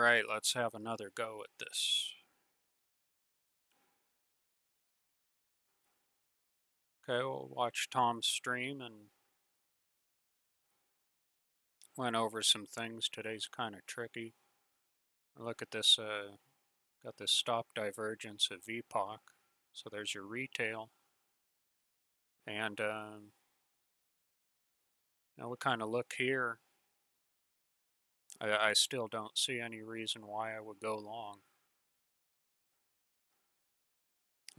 Alright, let's have another go at this. Okay, we'll watch Tom's stream and went over some things. Today's kind of tricky. Look at this, got this stop divergence of VPOC. So there's your retail. And now we kind of look here. I still don't see any reason why I would go long.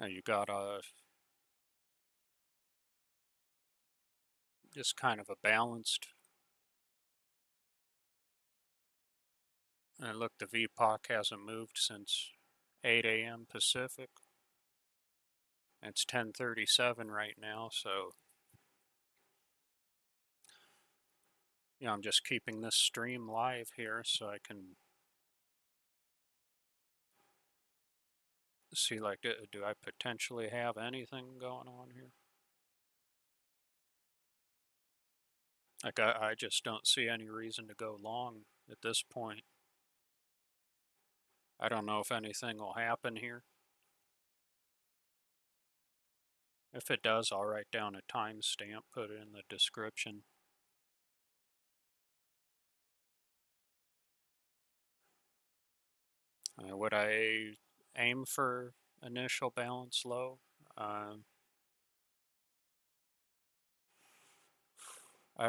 You got just kind of a balanced. And look, the VPOC hasn't moved since 8 a.m. Pacific. It's 10:37 right now, so I'm just keeping this stream live here so I can see, like, do I potentially have anything going on here? Like, I just don't see any reason to go long at this point. I don't know if anything will happen here. If it does, I'll write down a timestamp, put it in the description. Would I aim for initial balance low? I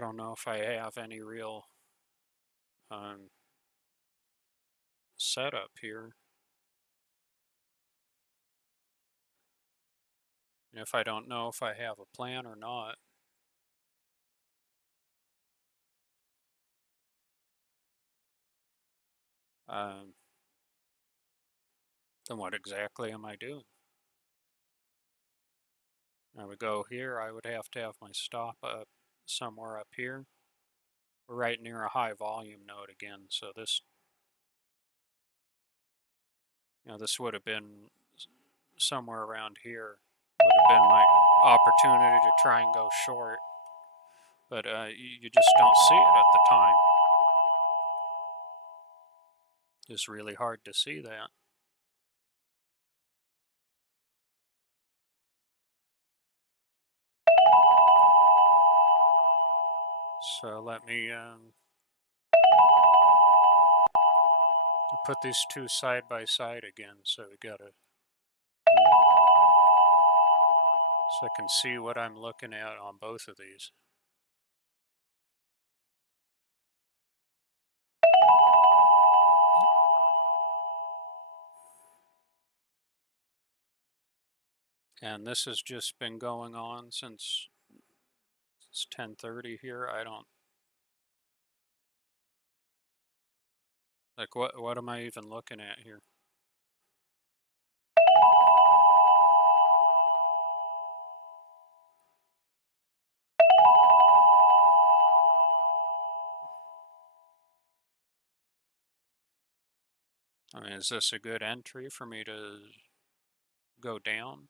don't know if I have any real setup here. And if I don't know if I have a plan or not, then what exactly am I doing? I would go here, I would have to have my stop up somewhere up here. We're right near a high volume node again, so this, this would have been somewhere around here. Would have been my opportunity to try and go short, but you just don't see it at the time. It's really hard to see that. So let me put these two side by side again, so we got to, so I can see what I'm looking at on both of these. And this has just been going on since it's 10:30 here. I don't, like, what am I even looking at here? I mean, is this a good entry for me to go down?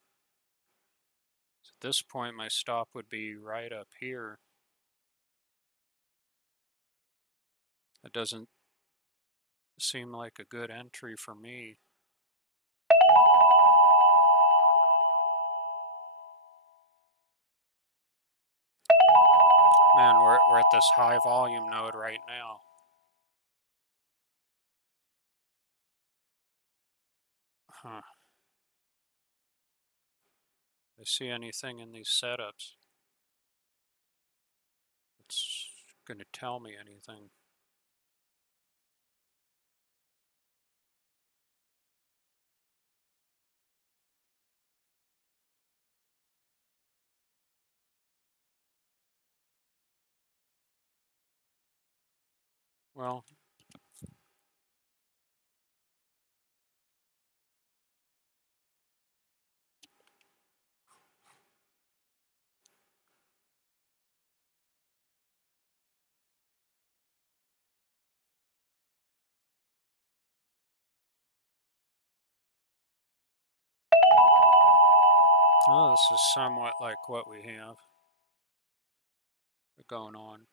At this point, my stop would be right up here. It doesn't seem like a good entry for me. Man, we're at this high volume node right now. Huh. Do I see anything in these setups? It's going to tell me anything. Well, oh, this is somewhat like what we have going on.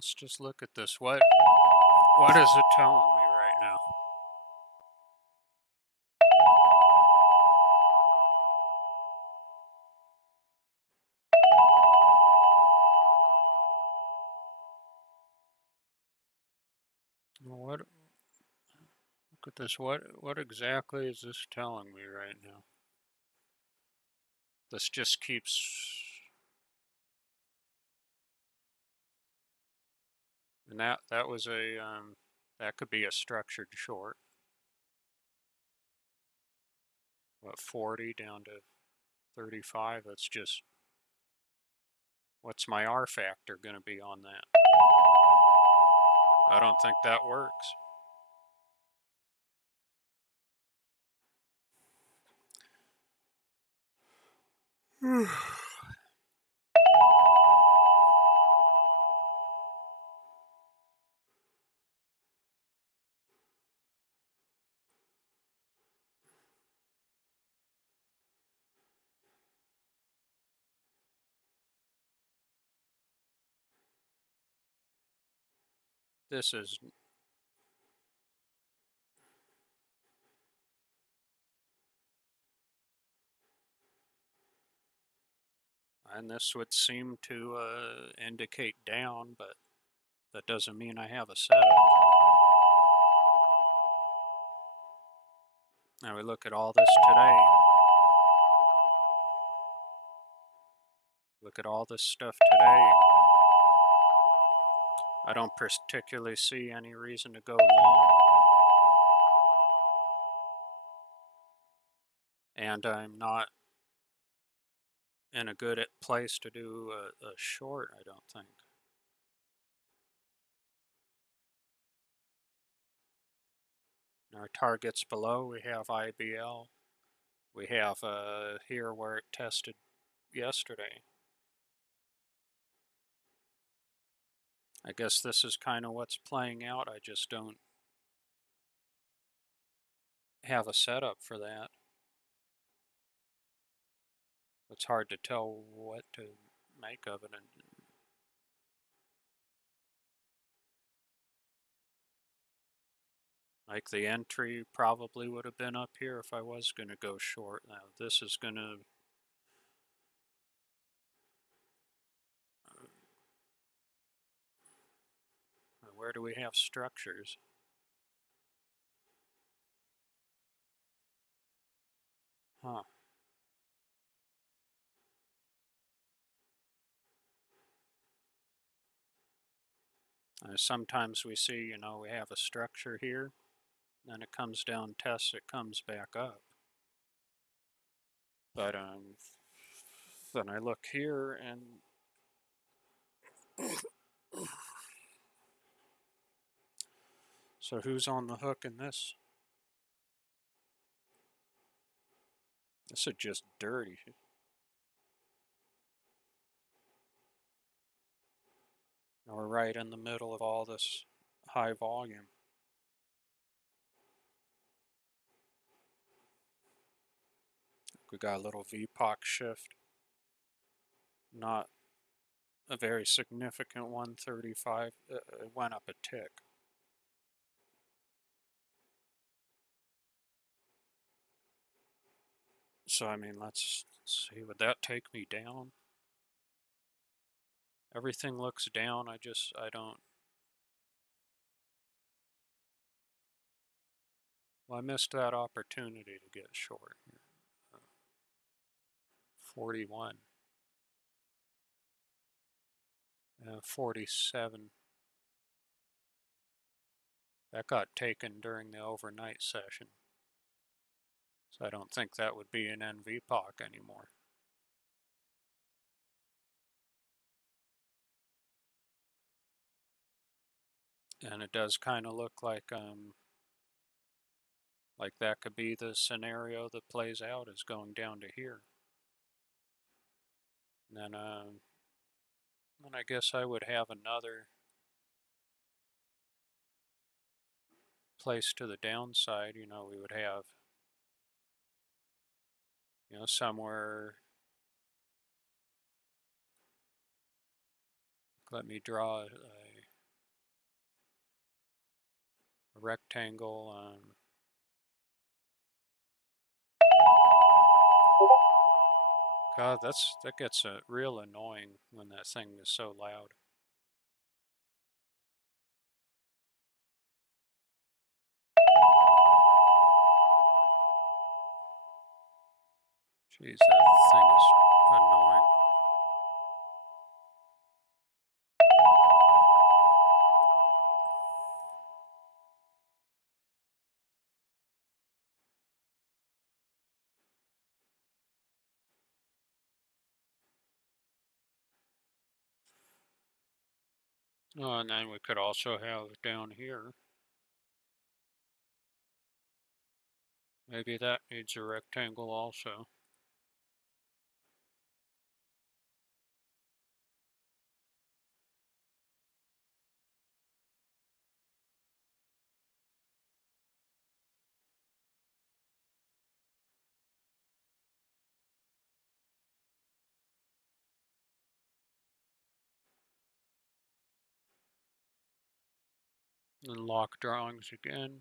Let's just look at this. What is it telling me right now? What? Look at this. What exactly is this telling me right now? This just keeps. And that was a that could be a structured short. What, 40 down to 35? That's just, what's my R factor going to be on that? I don't think that works. This is, and this would seem to indicate down, but that doesn't mean I have a setup. Now we look at all this today. Look at all this stuff today. I don't particularly see any reason to go long. And I'm not in a good place to do a short, I don't think. Our targets below, we have IBL. We have here where it tested yesterday. I guess this is kind of what's playing out. I just don't have a setup for that. It's hard to tell what to make of it. Like the entry probably would have been up here if I was going to go short. Now this is going to where do we have structures? Huh. Sometimes we see, you know, we have a structure here, then it comes down, tests, it comes back up. But then I look here and so who's on the hook in this? This is just dirty. We're right in the middle of all this high volume. We got a little VPOC shift. Not a very significant 135. It went up a tick. So, I mean, let's see. Would that take me down? Everything looks down. I don't. Well, I missed that opportunity to get short. 41. 47. That got taken during the overnight session. So I don't think that would be an NVPOC anymore. And it does kind of look like that could be the scenario that plays out, is going down to here. And then I guess I would have another place to the downside. You know, we would have, you know, somewhere. Let me draw a rectangle. God, that gets real annoying when that thing is so loud. Jeez, that thing is annoying. Oh, and then we could also have down here. Maybe that needs a rectangle also. And lock drawings again.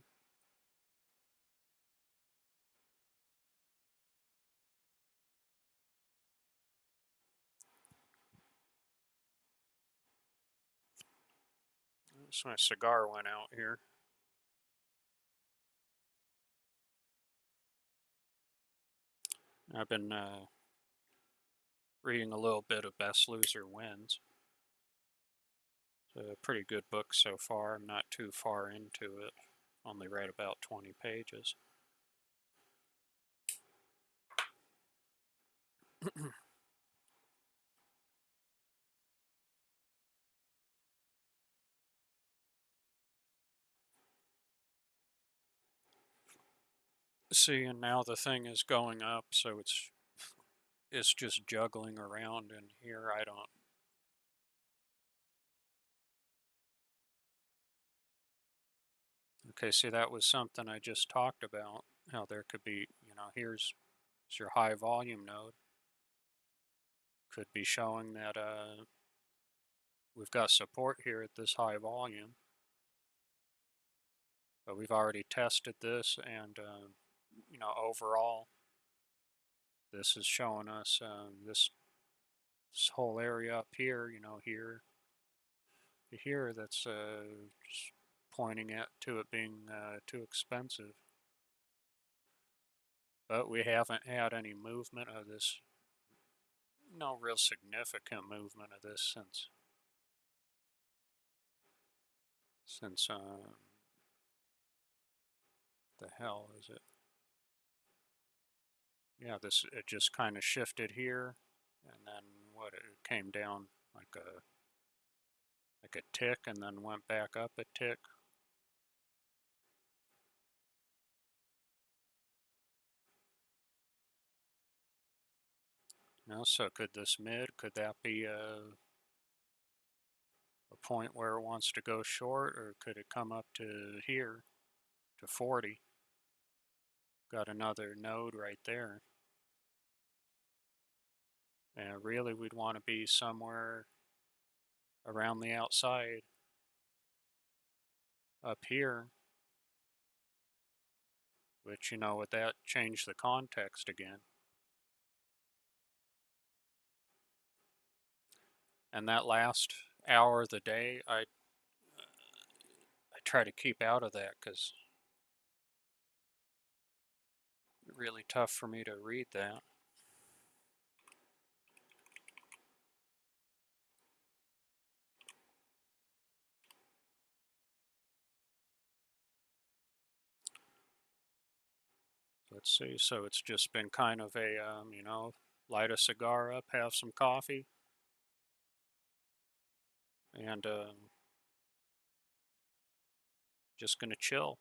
So my cigar went out here. I've been reading a little bit of Best Loser Wins. It's a pretty good book so far. I'm not too far into it. Only read about 20 pages. See, and now the thing is going up, so it's just juggling around in here. I don't. Okay, see, that was something I just talked about. How there could be, here's your high volume node. Could be showing that we've got support here at this high volume. But we've already tested this, and overall, this is showing us this whole area up here, here to here, that's just pointing to it being too expensive. But we haven't had any movement of this, no real significant movement of this since the hell is it? Yeah, it just kind of shifted here, and then it came down like a tick, and then went back up a tick. So could could that be a point where it wants to go short, or could it come up to here, to 40? Got another node right there. And really we'd want to be somewhere around the outside up here, which, would that change the context again? And that last hour of the day, I try to keep out of that because it's really tough for me to read that. Let's see, so it's just been kind of a, light a cigar up, have some coffee, and just gonna chill.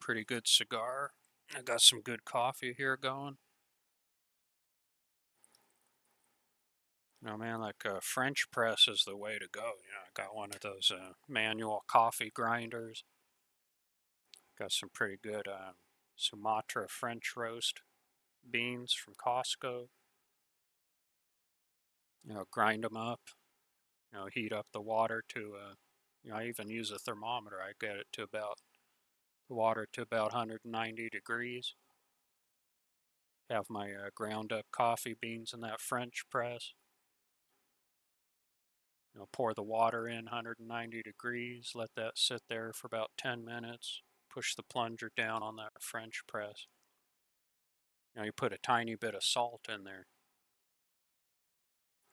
Pretty good cigar. I got some good coffee here going. Man, like French press is the way to go. I got one of those manual coffee grinders. Got some pretty good Sumatra French roast beans from Costco. Grind them up. Heat up the water to, I even use a thermometer. I get it to about the water to about 190 degrees. Have my ground up coffee beans in that French press. Pour the water in 190 degrees, let that sit there for about 10 minutes, push the plunger down on that French press. You put a tiny bit of salt in there.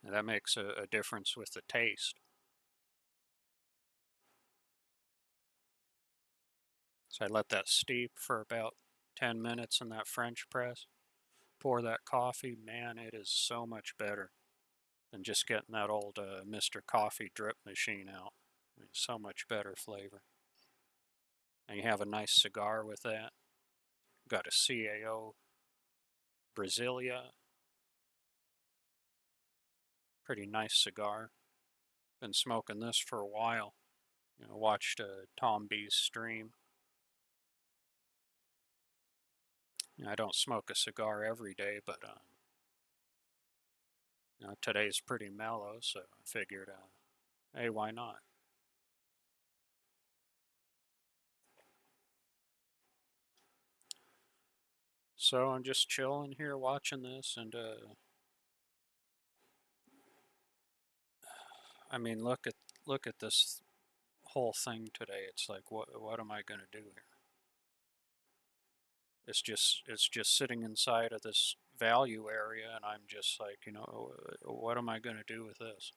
And that makes a difference with the taste. So I let that steep for about 10 minutes in that French press. Pour that coffee, man, it is so much better than just getting that old Mr. Coffee drip machine out. I mean, so much better flavor. And you have a nice cigar with that. Got a CAO Brasilia. Pretty nice cigar. Been smoking this for a while. Watched Tom B's stream. I don't smoke a cigar every day, but today's pretty mellow, so I figured, hey, why not? So I'm just chilling here watching this, and I mean, look at this whole thing today. It's like, what am I gonna do here? It's just sitting inside of this value area, and I'm just like, what am I gonna do with this?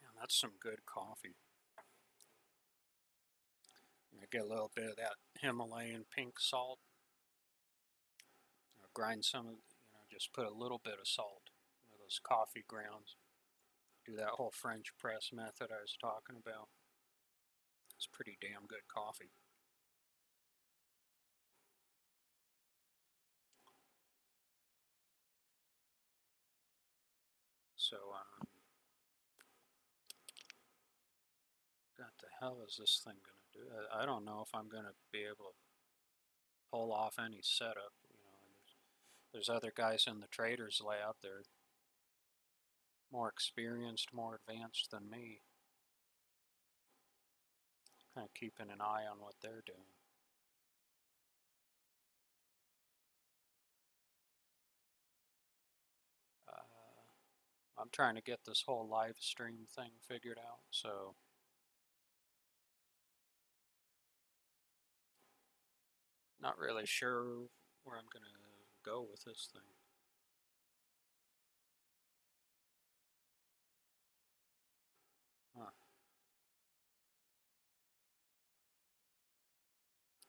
Man, that's some good coffee. I get a little bit of that Himalayan pink salt. Grind some of, just put a little bit of salt. Those coffee grounds. Do that whole French press method I was talking about. It's pretty damn good coffee. So, what the hell is this thing gonna do? I don't know if I'm gonna be able to pull off any setup. There's other guys in the traders lab. They're more experienced, more advanced than me. Kind of keeping an eye on what they're doing. I'm trying to get this whole live stream thing figured out, so not really sure where I'm gonna go with this thing. Huh.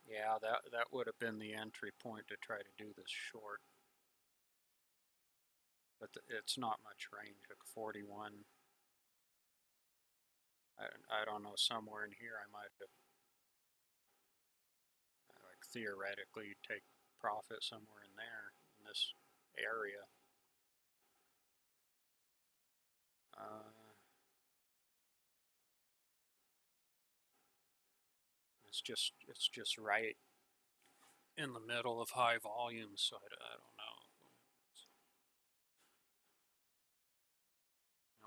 Yeah, that would have been the entry point to try to do this short. But it's not much range, like 41. I don't know, somewhere in here I might have, like, theoretically take profit somewhere in there, in this area. It's just right in the middle of high volume, so I don't know.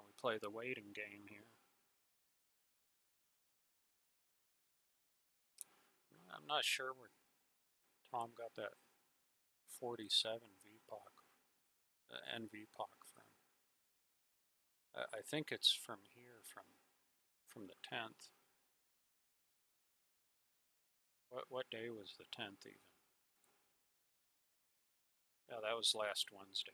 We play the waiting game here. I'm not sure where Tom got that 47 VPOC, NVPOC from. I think it's from here, from the 10th. What day was the 10th even? Yeah, that was last Wednesday.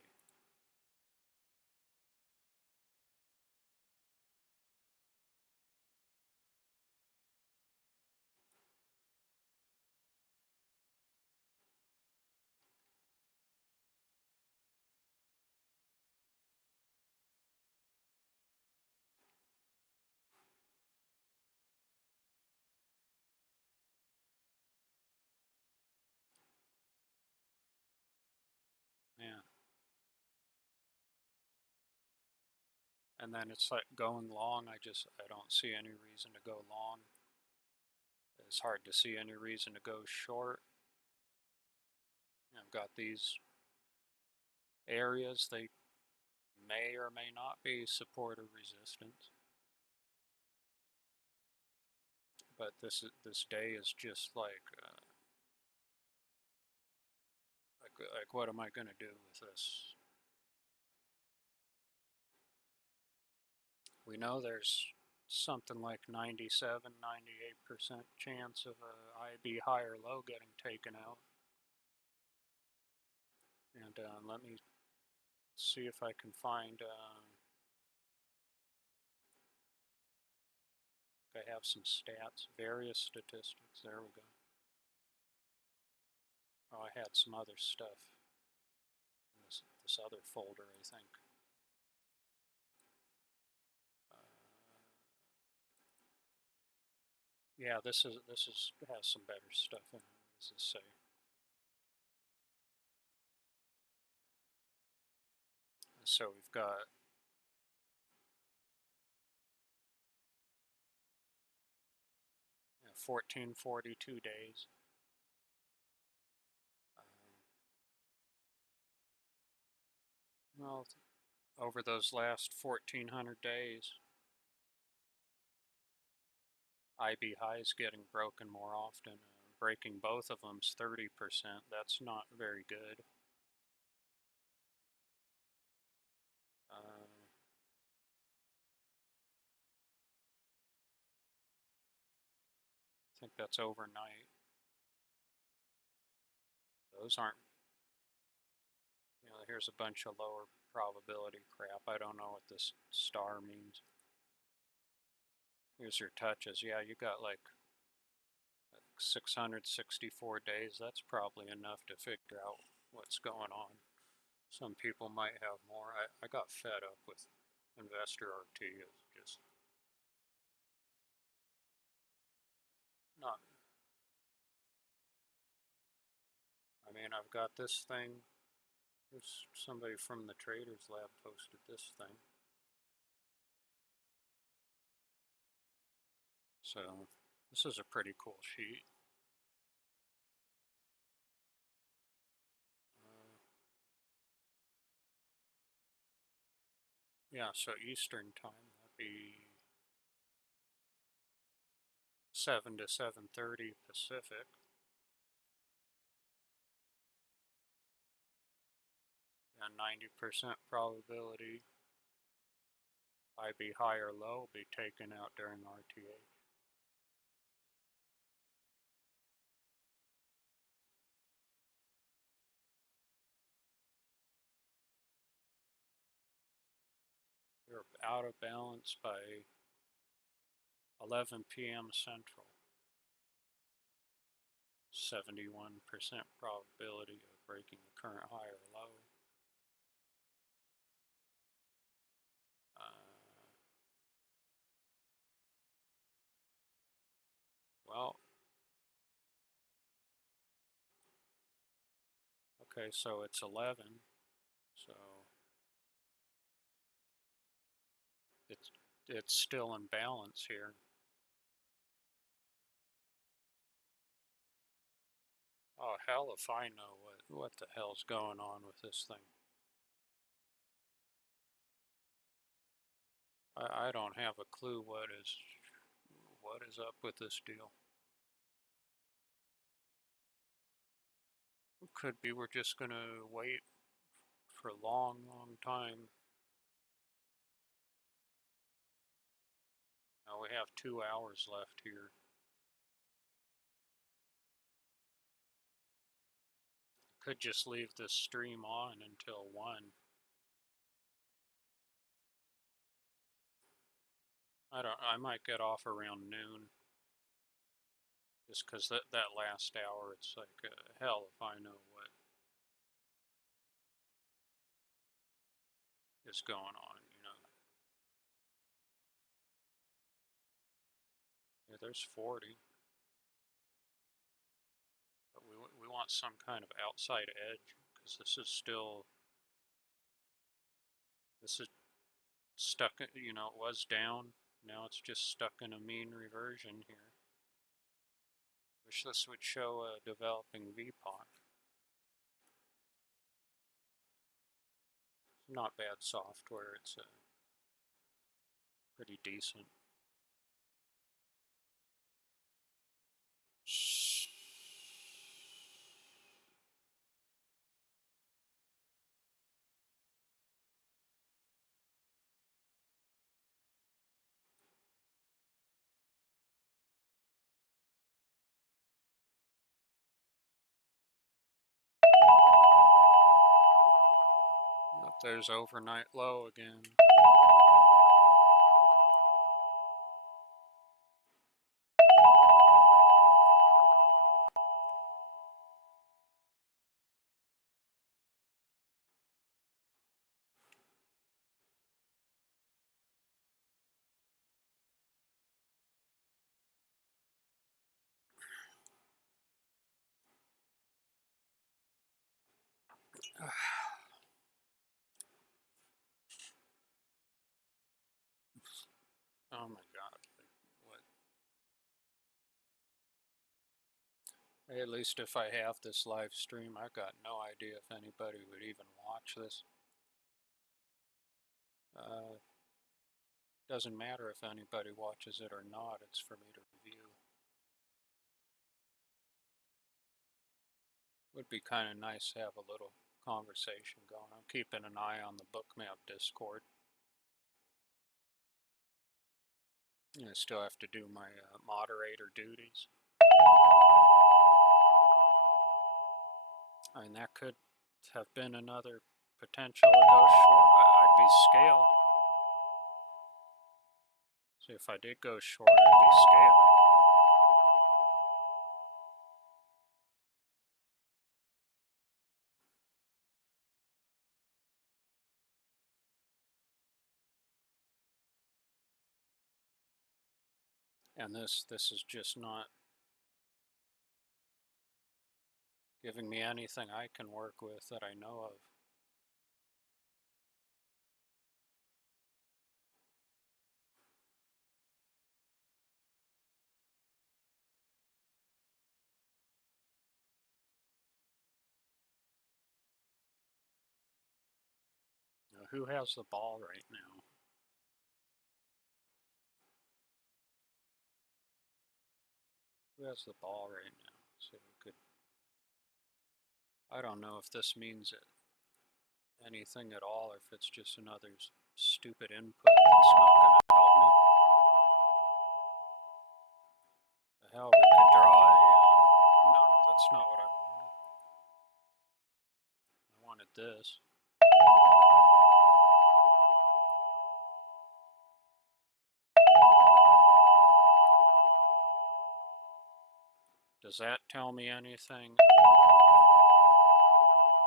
And then it's like going long, I don't see any reason to go long. It's hard to see any reason to go short. I've got these areas, they may or may not be support or resistance. But this day is just like what am I going to do with this? We know there's something like 97, 98% chance of a IB high or low getting taken out. And let me see if I can find, I have some stats, various statistics, there we go. Oh, I had some other stuff in this other folder, I think. Yeah, this has some better stuff in it. What does this say? So we've got 1442 days. Well, over those last 1400 days, IB highs getting broken more often. Breaking both of them's 30%. That's not very good. I think that's overnight. Those aren't, here's a bunch of lower probability crap. I don't know what this star means. Here's your touches. Yeah, you got like 664 days. That's probably enough to figure out what's going on. Some people might have more. I got fed up with Investor RT. It's just not. I mean, I've got this thing. There's somebody from the Traders Lab posted this thing. So this is a pretty cool sheet. Yeah, so Eastern time, that'd be 7 to 7:30 Pacific. And 90% probability IB high or low will be taken out during RTH. You're out of balance by 11 p.m. Central. 71% probability of breaking the current high or low. Well, okay, so it's 11. So it's still in balance here. Oh hell if I know what the hell's going on with this thing. I don't have a clue what is up with this deal. It could be we're just gonna wait for a long time. Now we have 2 hours left here. Could just leave this stream on until 1. I might get off around noon. Just because that last hour, it's like, hell if I know what is going on, Yeah, there's 40. But we want some kind of outside edge, because this is stuck, you know, it was down. Now it's just stuck in a mean reversion here. Wish this would show a developing VPOC. Not bad software, it's pretty decent. Oh, there's overnight low again. Oh my god, what? Hey, at least if I have this live stream, I've got no idea if anybody would even watch this. Doesn't matter if anybody watches it or not, it's for me to review. Would be kind of nice to have a little conversation going. I'm keeping an eye on the Bookmap Discord. I still have to do my moderator duties. I mean, that could have been another potential to go short. I'd be scaled. So if I did go short, I'd be scaled. And this is just not giving me anything I can work with that I know of. Now, who has the ball right now? Who has the ball right now? So we could. I don't know if this means anything at all, or if it's just another stupid input that's not going to help me. The hell, we could draw a. No, that's not what I wanted. I wanted this. Does that tell me anything?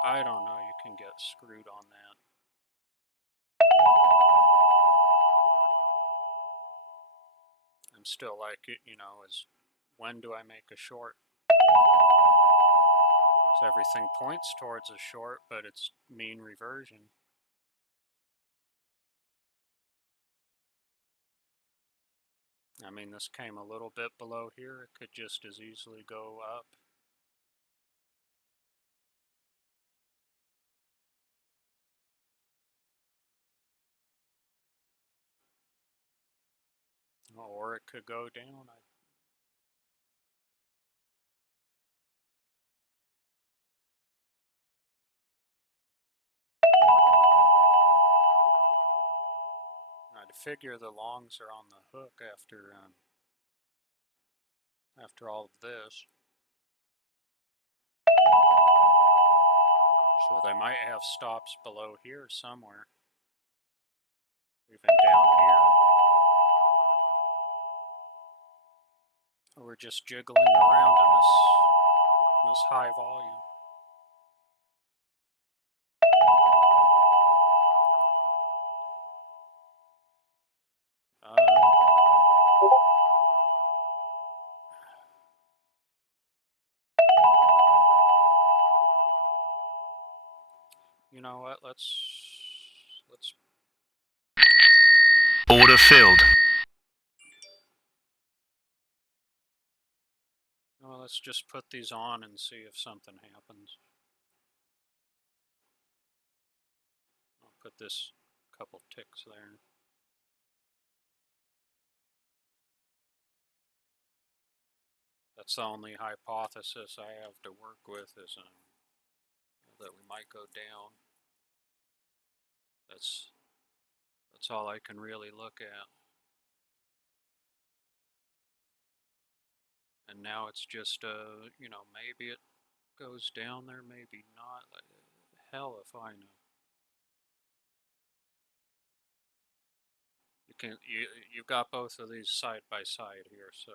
I don't know, you can get screwed on that. I'm still like, you know, when do I make a short? So everything points towards a short, but it's mean reversion. I mean, this came a little bit below here. It could just as easily go up. Or it could go down. I'd figure the longs are on the hook after all of this. So they might have stops below here somewhere. Even down here. Or we're just jiggling around in this high volume. You know what? Let's Order filled. Well, let's just put these on and see if something happens. I'll put this couple ticks there. That's the only hypothesis I have to work with is that we might go down. That's all I can really look at. And now it's just, you know, maybe it goes down there, maybe not. Hell if I know. You've got both of these side by side here, so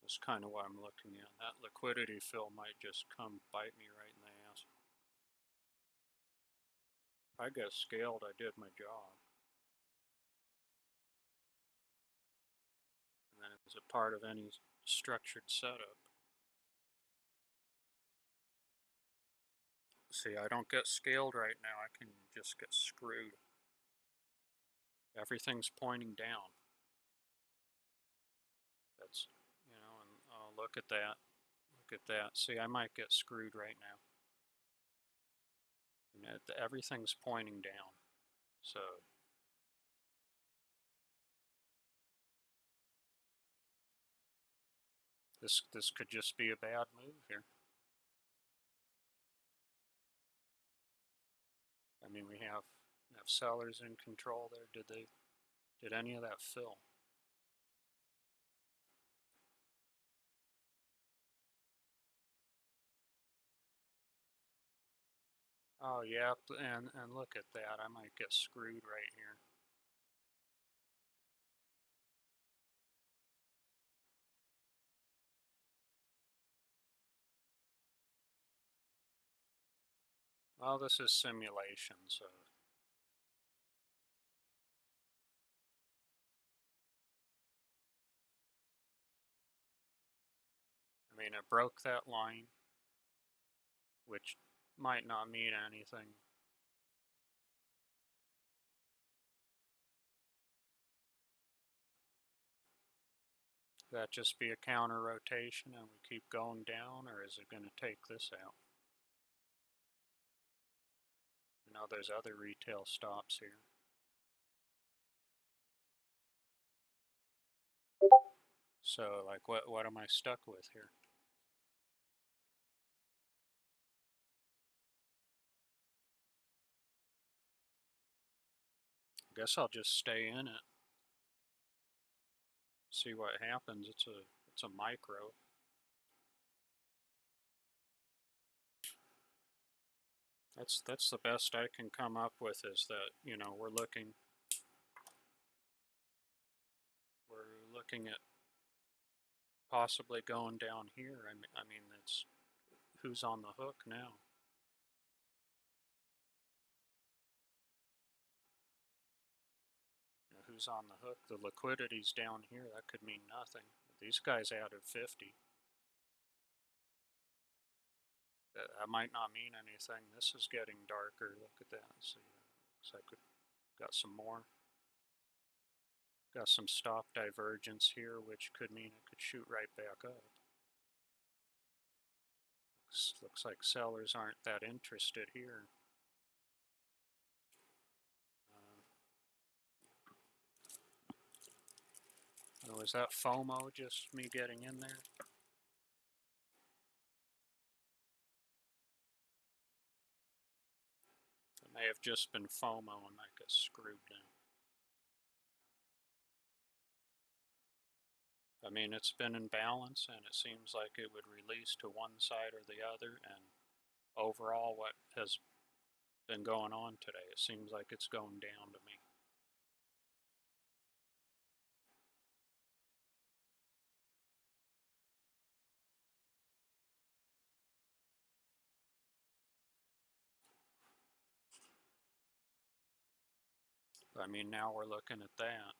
that's kind of what I'm looking at. That liquidity fill might just come bite me right in the ass. If I get scaled, I did my job. And then it's a part of any structured setup. See, I don't get scaled right now. I can just get screwed. Everything's pointing down. That's, you know, and oh, look at that. Look at that. See, I might get screwed right now. You know, everything's pointing down. So this could just be a bad move here. I mean, we have sellers in control there. Did any of that fill? Oh yeah, and look at that. I might get screwed right here. Well, this is simulation, so I mean, it broke that line, which might not mean anything. That just be a counter rotation and we keep going down, or is it going to take this out? You know, there's other retail stops here. So, like, what am I stuck with here? I guess I'll just stay in it. See what happens. It's a micro. That's the best I can come up with is that, you know, we're looking at possibly going down here. I mean, it's who's on the hook now? You know, who's on the hook? The liquidity's down here. That could mean nothing. These guys added 50. That might not mean anything. This is getting darker. Look at that. See, looks like we got some more. Got some stop divergence here, which could mean it could shoot right back up. Looks like sellers aren't that interested here. Oh, is that FOMO, just me getting in there? It may have just been FOMO and I got screwed now. I mean, it's been in balance and it seems like it would release to one side or the other, and overall what has been going on today, it seems like it's going down to me. I mean, now we're looking at that.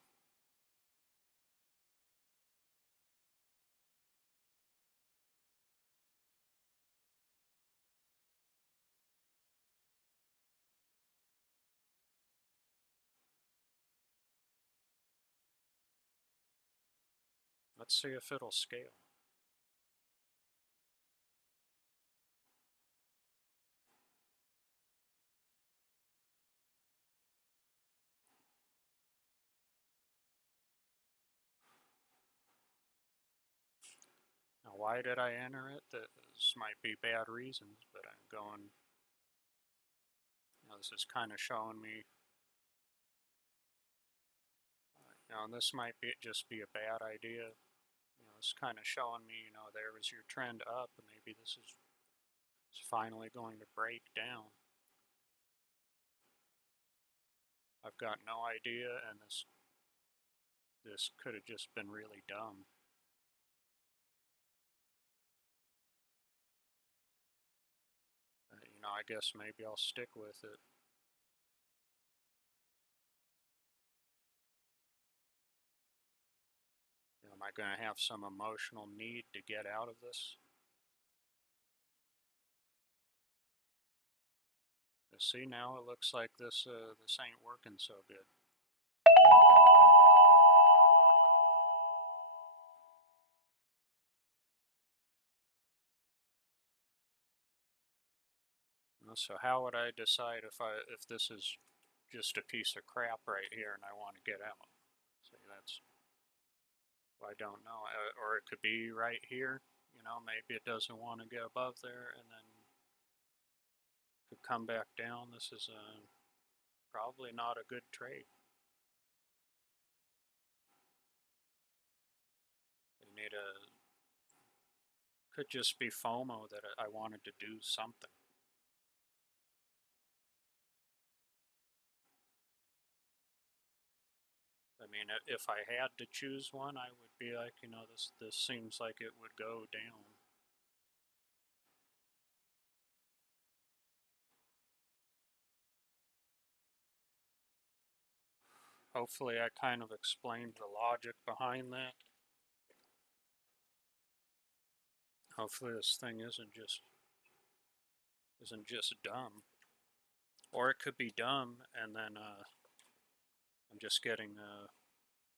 let's see if it'll scale. Now, why did I enter it? This might be bad reasons, but I'm going, this is kind of showing me, this might just be a bad idea. It's kind of showing me, there was your trend up, and maybe this is finally going to break down. I've got no idea, and this could have just been really dumb. I guess maybe I'll stick with it. Am I going to have some emotional need to get out of this? See, now it looks like this ain't working so good. So how would I decide if this is just a piece of crap right here and I want to get out? See, that's, I don't know. Or it could be right here. Maybe it doesn't want to get above there and then could come back down. This is probably not a good trade. You need could just be FOMO that I wanted to do something. I mean, if I had to choose one, I would be like, this seems like it would go down. Hopefully I kind of explained the logic behind that. Hopefully this thing isn't just dumb. Or it could be dumb and then I'm just getting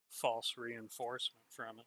false reinforcement from it.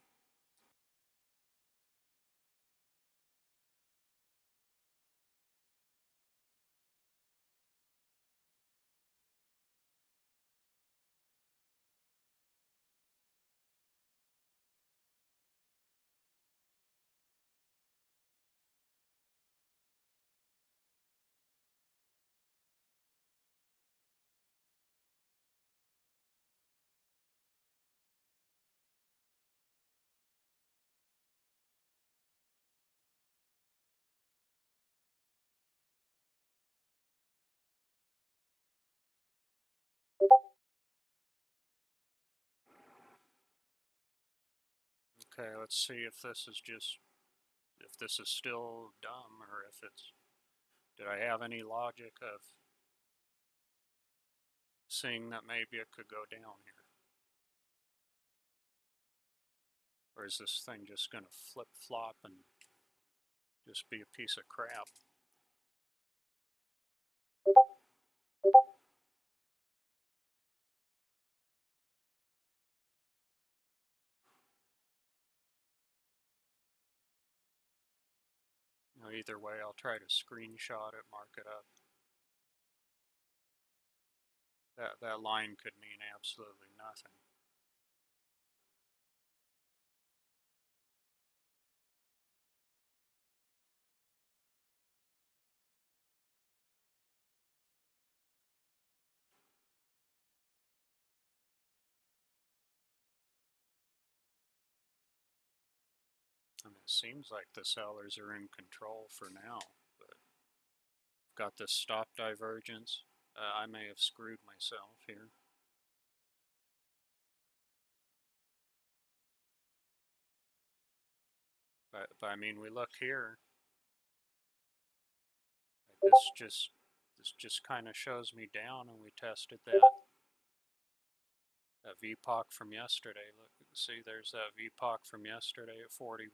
Okay, let's see if this is still dumb or if did I have any logic of seeing that maybe it could go down here? Or is this thing just going to flip-flop and just be a piece of crap? Either way, I'll try to screenshot it, mark it up. That line could mean absolutely nothing. I mean, it seems like the sellers are in control for now, but got this stop divergence. I may have screwed myself here. But I mean, we look here. This just kind of shows me down, and we tested that VPOC from yesterday. Look, see, there's that VPOC from yesterday at 41.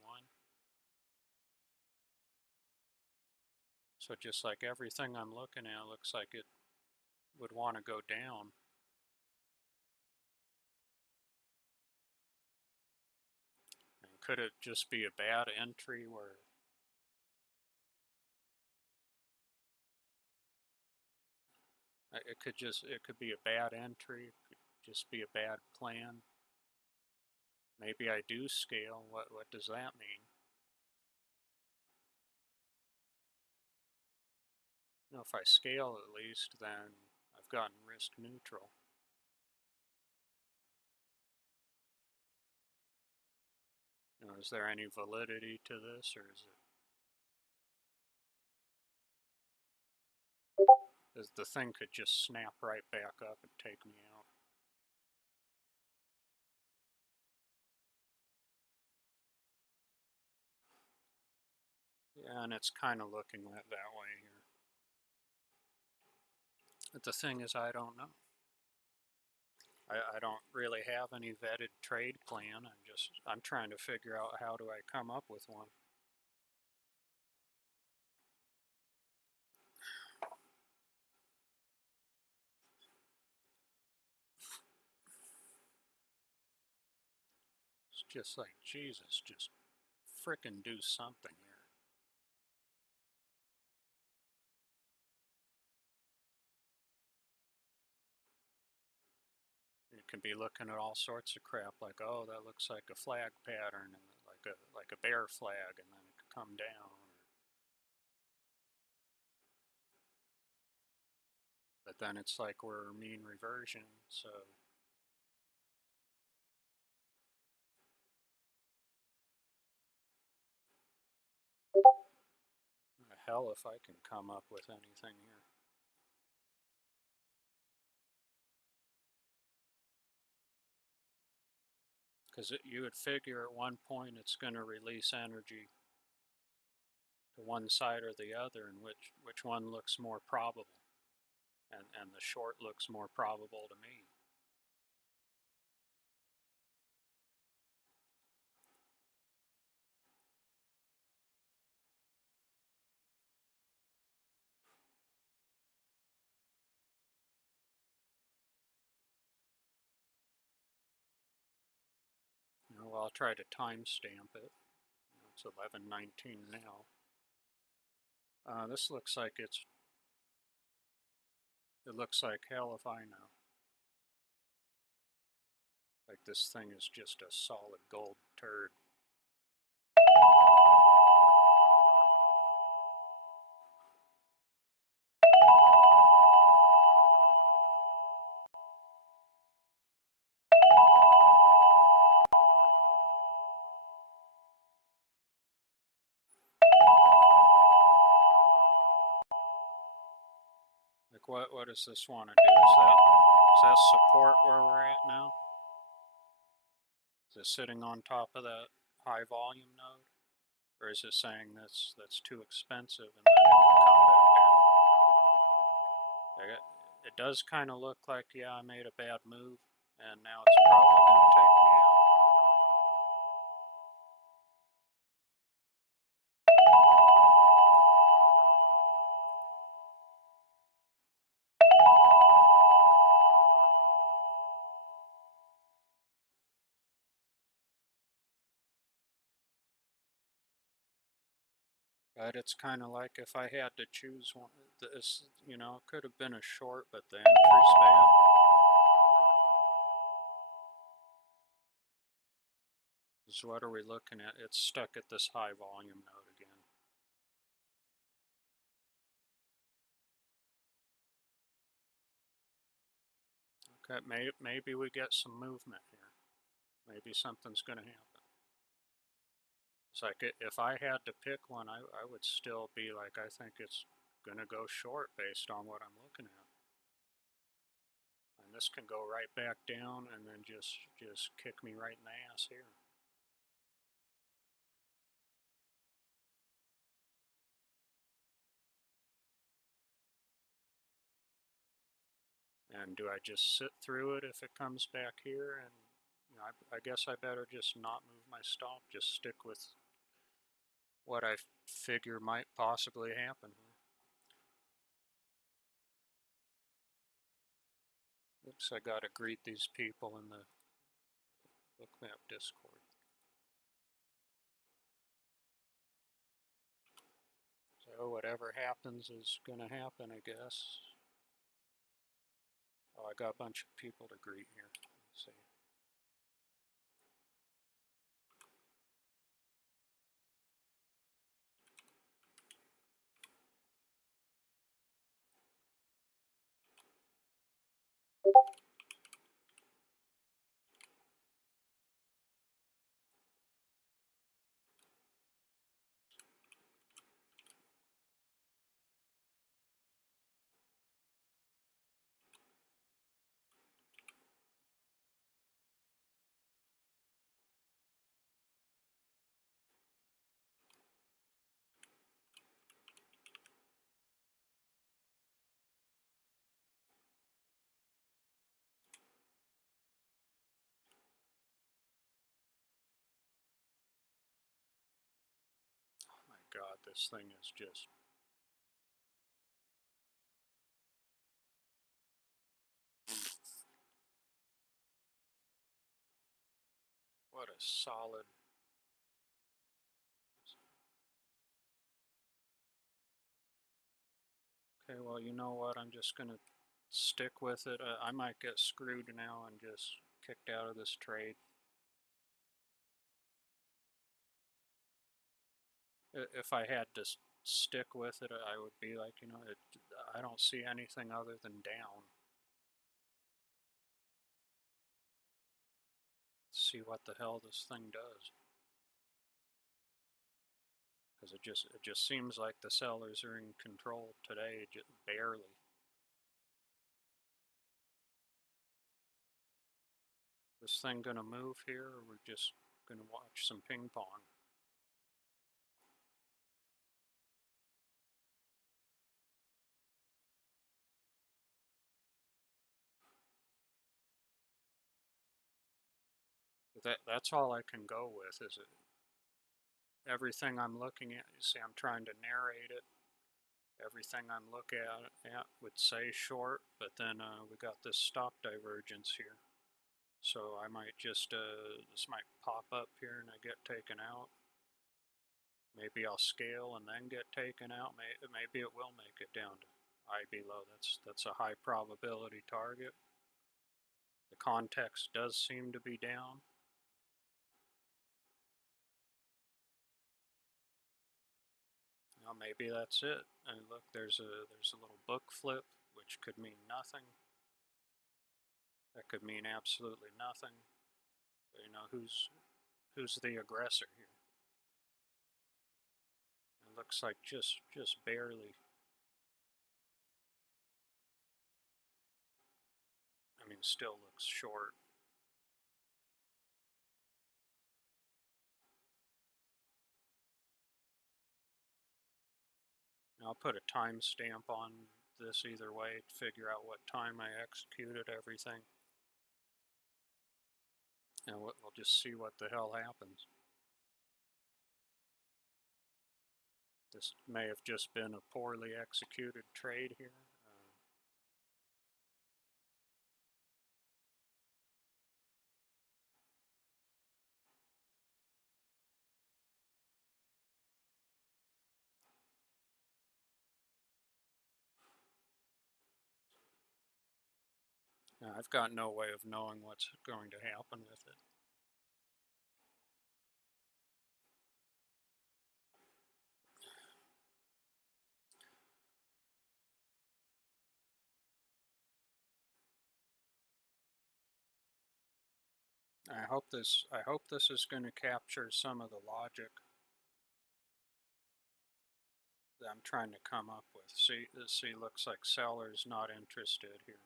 So just like everything I'm looking at looks like it would want to go down. And could it just be a bad entry where it could be a bad entry, it could just be a bad plan. Maybe I do scale. What does that mean? You know, if I scale at least, then I've gotten risk neutral. You know, is there any validity to this, or is the thing could just snap right back up and take me out? Yeah, and it's kind of looking that way here. But the thing is, I don't know. I don't really have any vetted trade plan. I'm trying to figure out how do I come up with one. It's just like, Jesus, just frickin' do something here. You can be looking at all sorts of crap like, oh, that looks like a flag pattern, and like a bear flag, and then it could come down. But then it's like we're mean reversion, so hell if I can come up with anything here. Because you would figure at one point it's going to release energy to one side or the other, and which one looks more probable, and the short looks more probable to me. You know, well, I'll try to timestamp it. You know, it's 11:19 now. This looks like it looks like hell if I know. Like this thing is just a solid gold turd. Like what does this want to do? Is that support where we're at now? Is it sitting on top of that high volume node? Or is it saying that's too expensive and then it can come back down? It does kind of look like, yeah, I made a bad move, and now it's probably going to take me out. But it's kind of like if I had to choose one, this, you know, it could have been a short, but the entry's bad. So what are we looking at? It's stuck at this high volume node again. Okay, maybe we get some movement here. Maybe something's going to happen. It's like if I had to pick one, I would still be like, I think it's going to go short based on what I'm looking at. And this can go right back down and then just kick me right in the ass here. And do I just sit through it if it comes back here? And you know, I guess I better just not move my stop, just stick with what I figure might possibly happen here. Oops, I gotta greet these people in the Bookmap Discord. So whatever happens is gonna happen, I guess. Oh, I got a bunch of people to greet here. Let's see. Oh my God, this thing is just. What a solid. Okay, well, you know what? I'm just gonna stick with it. I might get screwed now and just kicked out of this trade. If I had to stick with it, I would be like, I don't see anything other than down. See what the hell this thing does. Because it just seems like the sellers are in control today, just barely. This thing gonna move here, or we're just gonna watch some ping pong? That's all I can go with. Is it everything I'm looking at? You see, I'm trying to narrate it. Everything I'm looking at would say short, but then we got this stop divergence here. So I might just, this might pop up here and I get taken out. Maybe I'll scale and then get taken out. Maybe it will make it down to I below. That's a high probability target. The context does seem to be down. Now maybe that's it. And look, there's a little book flip, which could mean nothing. That could mean absolutely nothing. But, who's the aggressor here? It looks like just barely. I mean, still looks short. I'll put a timestamp on this either way to figure out what time I executed everything. And we'll just see what the hell happens. This may have just been a poorly executed trade here. I've got no way of knowing what's going to happen with it. I hope this is going to capture some of the logic that I'm trying to come up with. See, looks like sellers not interested here.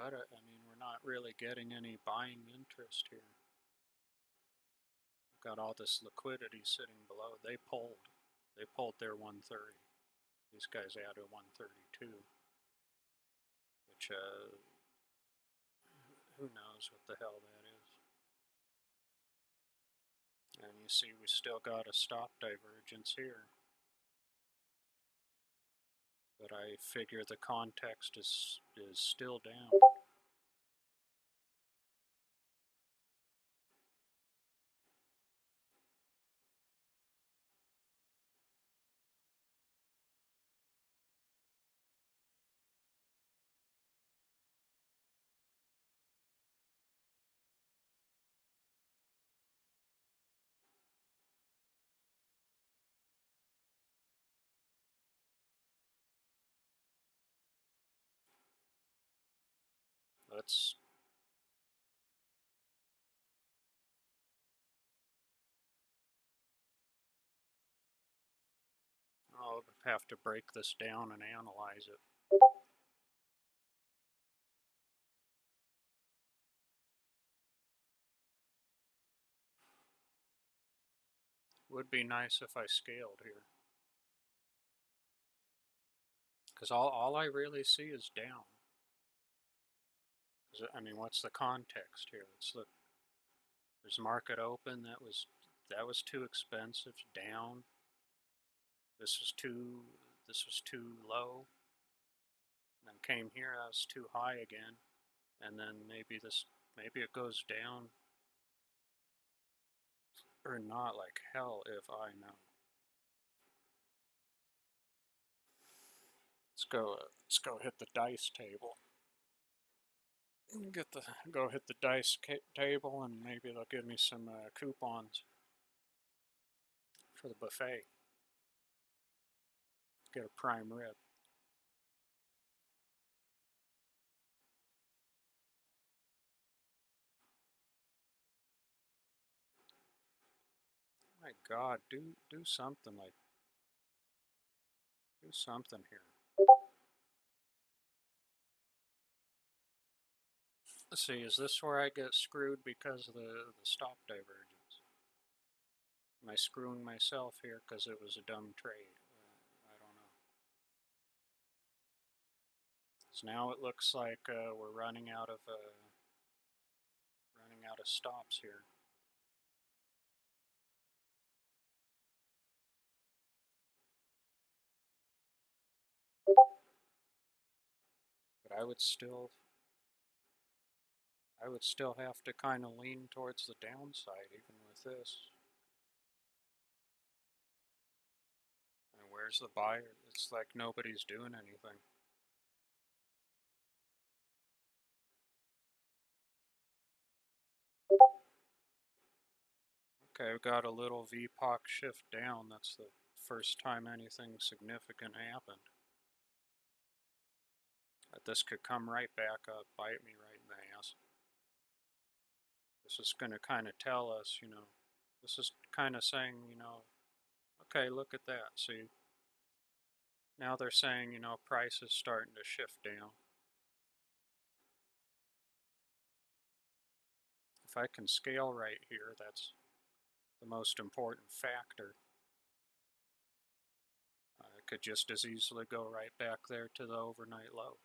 But I mean, we're not really getting any buying interest here. We've got all this liquidity sitting below. They pulled their 130. These guys added 132, which who knows what the hell that is. And you see, we still got a stop divergence here. But I figure the context is still down. let's... I'll have to break this down and analyze it. Would be nice if I scaled here. Because all I really see is down. I mean, what's the context here? Let's look. There's market open. That was too expensive. Down. This was too low. And then came here. That was too high again. And then maybe it goes down or not. Like hell if I know. Let's go hit the dice table. Go hit the dice table, and maybe they'll give me some coupons for the buffet. Get a prime rib. My God, do something do something here. Let's see, is this where I get screwed because of the stop divergence? Am I screwing myself here because it was a dumb trade? I don't know. Because now it looks like we're running out of stops here. But I would still have to kind of lean towards the downside even with this. And where's the buyer? It's like nobody's doing anything. Okay, I've got a little VPOC shift down. That's the first time anything significant happened. But this could come right back up, bite me right in the ass. This is going to kind of tell us, you know, this is kind of saying, you know, okay, look at that. See, now they're saying, you know, price is starting to shift down. If I can scale right here, that's the most important factor. It could just as easily go right back there to the overnight low.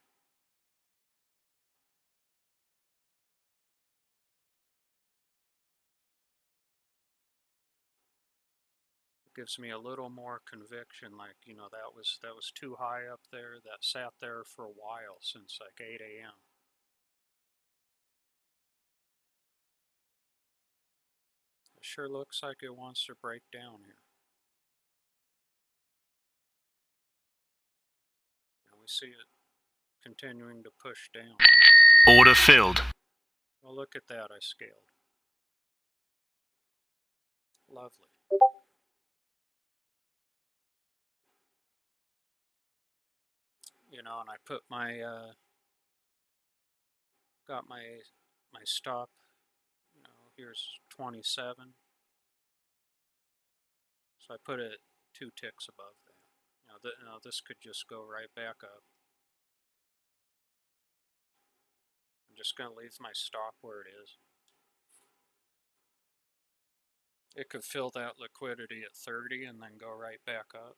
It gives me a little more conviction, like, you know, that was too high up there. That sat there for a while, since like 8 a.m. It sure looks like it wants to break down here. And we see it continuing to push down. Order filled. Well, look at that, I scaled. Lovely. You know, and I put my, got my stop, you know, here's 27. So I put it 2 ticks above that. You know, this could just go right back up. I'm just going to leave my stop where it is. It could fill that liquidity at 30 and then go right back up.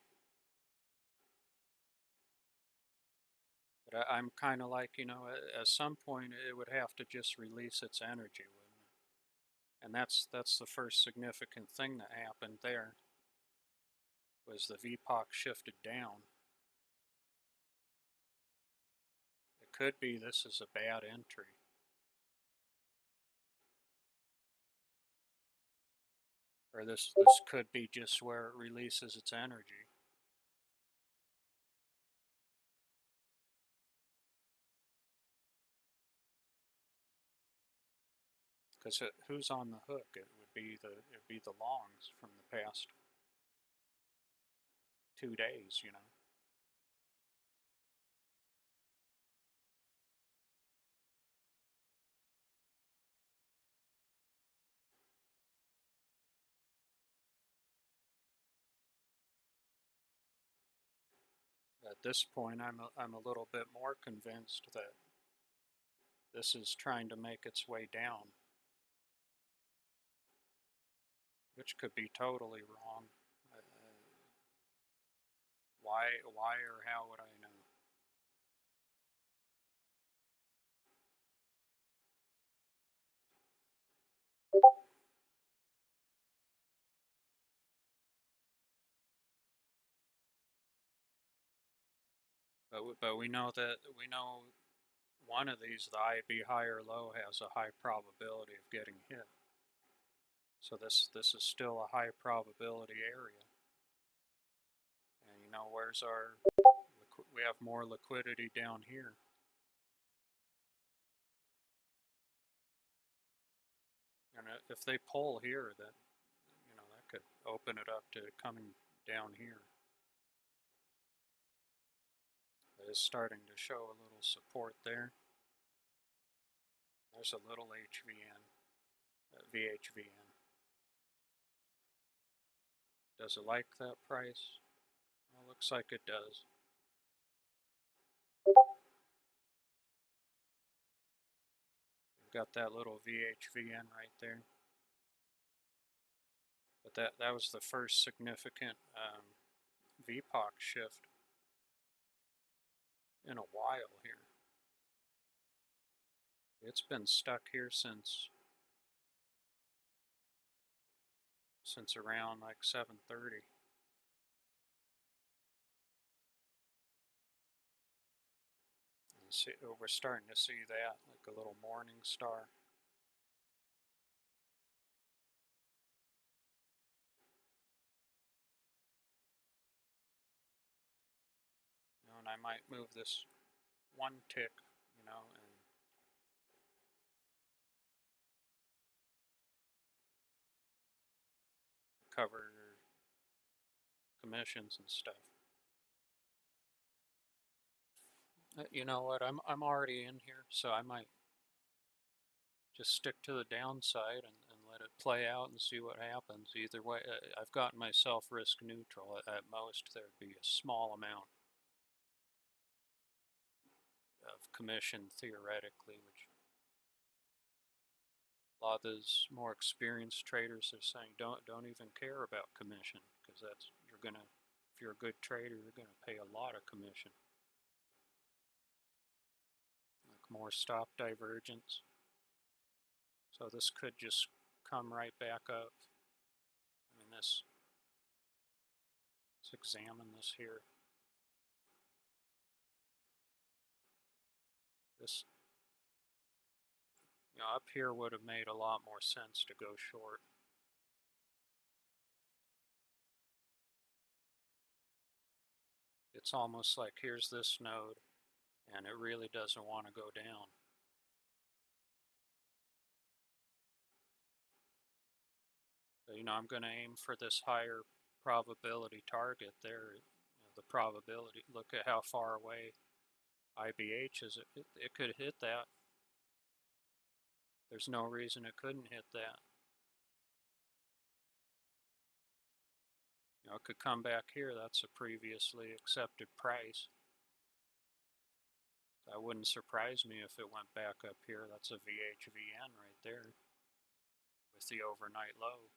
But I'm kind of like, you know, at some point it would have to just release its energy, wouldn't it? And that's the first significant thing that happened there, was the VPOC shifted down. It could be this is a bad entry. Or this could be just where it releases its energy. Because who's on the hook? It would be the longs from the past 2 days, you know. At this point, I'm a little bit more convinced that this is trying to make its way down, which could be totally wrong. Why or how would I know? But we know one of these, the IB high or low, has a high probability of getting hit. So this is still a high probability area. And you know, where's our, we have more liquidity down here. And if they pull here, then, you know, that could open it up to coming down here. It is starting to show a little support there. There's a little HVN, VHVN. Does it like that price? Well, looks like it does. We've got that little VHVN right there. But that was the first significant VPOC shift in a while here. It's been stuck here since around like 7:30. And see, we're starting to see that, like a little morning star. You know, and I might move this one tick, you know, and cover commissions and stuff. You know what? I'm already in here, so I might just stick to the downside and let it play out and see what happens. Either way, I've gotten myself risk neutral. At most, there'd be a small amount of commission theoretically, which a lot of those more experienced traders are saying don't even care about commission, because that's, you're gonna, if you're a good trader, you're gonna pay a lot of commission. Like more stop divergence. So this could just come right back up. I mean, let's examine this here. This, you know, up here would have made a lot more sense to go short. It's almost like here's this node, and it really doesn't want to go down. So, you know, I'm going to aim for this higher probability target there. You know, the probability, look at how far away IBH is. It could hit that. There's no reason it couldn't hit that. You know, it could come back here. That's a previously accepted price. That wouldn't surprise me if it went back up here. That's a VHVN right there with the overnight low.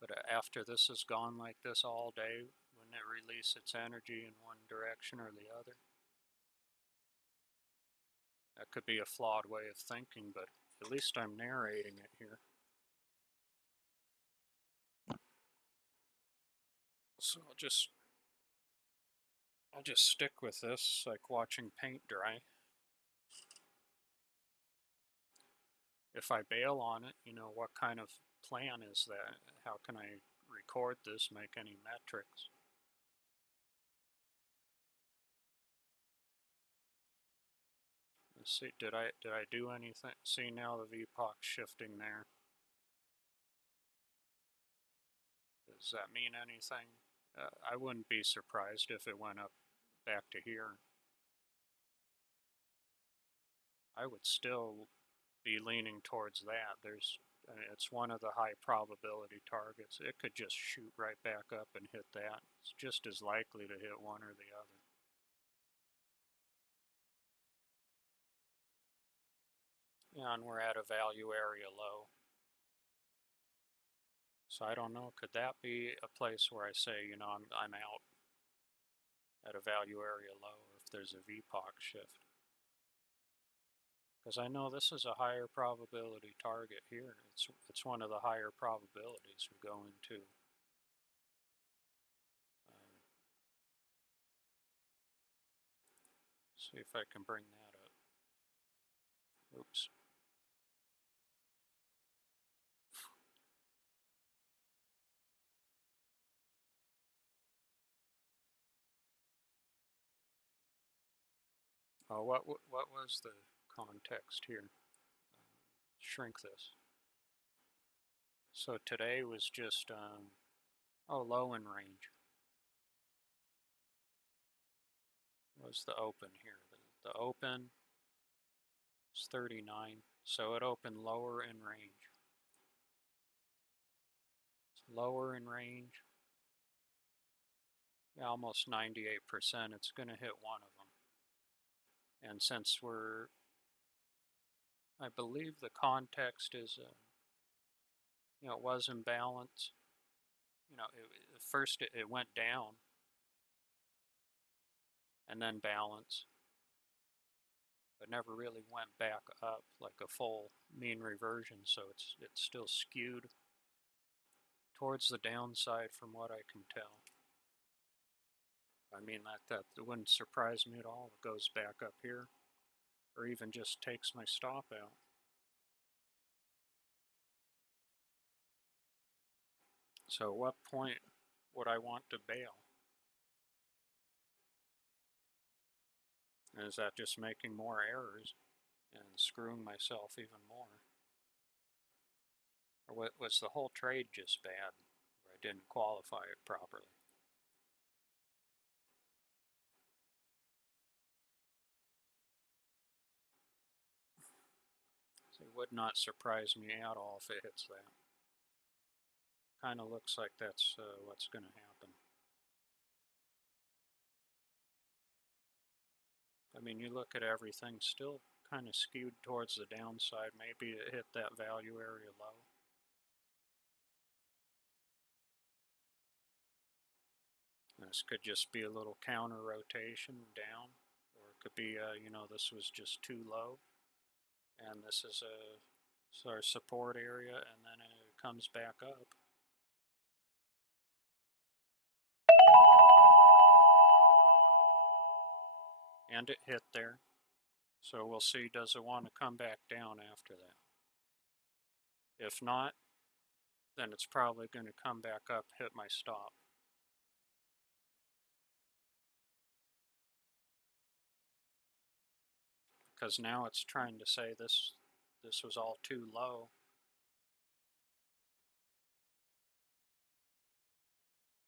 But after this has gone like this all day, wouldn't it release its energy in one direction or the other? That could be a flawed way of thinking, but at least I'm narrating it here. So I'll just stick with this, like watching paint dry. If I bail on it, you know, what kind of plan is that? How can I record this, make any metrics? Let's see, did I do anything? See, now the VPOC shifting there. Does that mean anything? I wouldn't be surprised if it went up back to here. I would still be leaning towards that. There's It's one of the high probability targets. It could just shoot right back up and hit that. It's just as likely to hit one or the other. Yeah, and we're at a value area low. So I don't know, could that be a place where I say, you know, I'm out at a value area low if there's a VPOC shift? Because I know this is a higher probability target here. It's one of the higher probabilities we go into. See if I can bring that up. Oops. Oh, what was the context here? Shrink this. So today was just low in range. Was the open here? The open is 39, so it opened lower in range. Lower in range. Yeah, almost 98%. It's going to hit one of them. And since I believe the context is, you know, it was imbalance. You know, first it went down and then balance, but never really went back up like a full mean reversion. So it's still skewed towards the downside from what I can tell. I mean, that wouldn't surprise me at all. It goes back up here, or even just takes my stop out. So at what point would I want to bail? And is that just making more errors and screwing myself even more? Or was the whole trade just bad, or I didn't qualify it properly? So it would not surprise me at all if it hits that. Kind of looks like that's what's going to happen. I mean, you look at everything, still kind of skewed towards the downside. Maybe it hit that value area low. This could just be a little counter rotation down, or it could be, you know, this was just too low, and this is our support area, and then it comes back up. And it hit there. So we'll see, does it want to come back down after that? If not, then it's probably going to come back up, hit my stop. Because now it's trying to say this was all too low.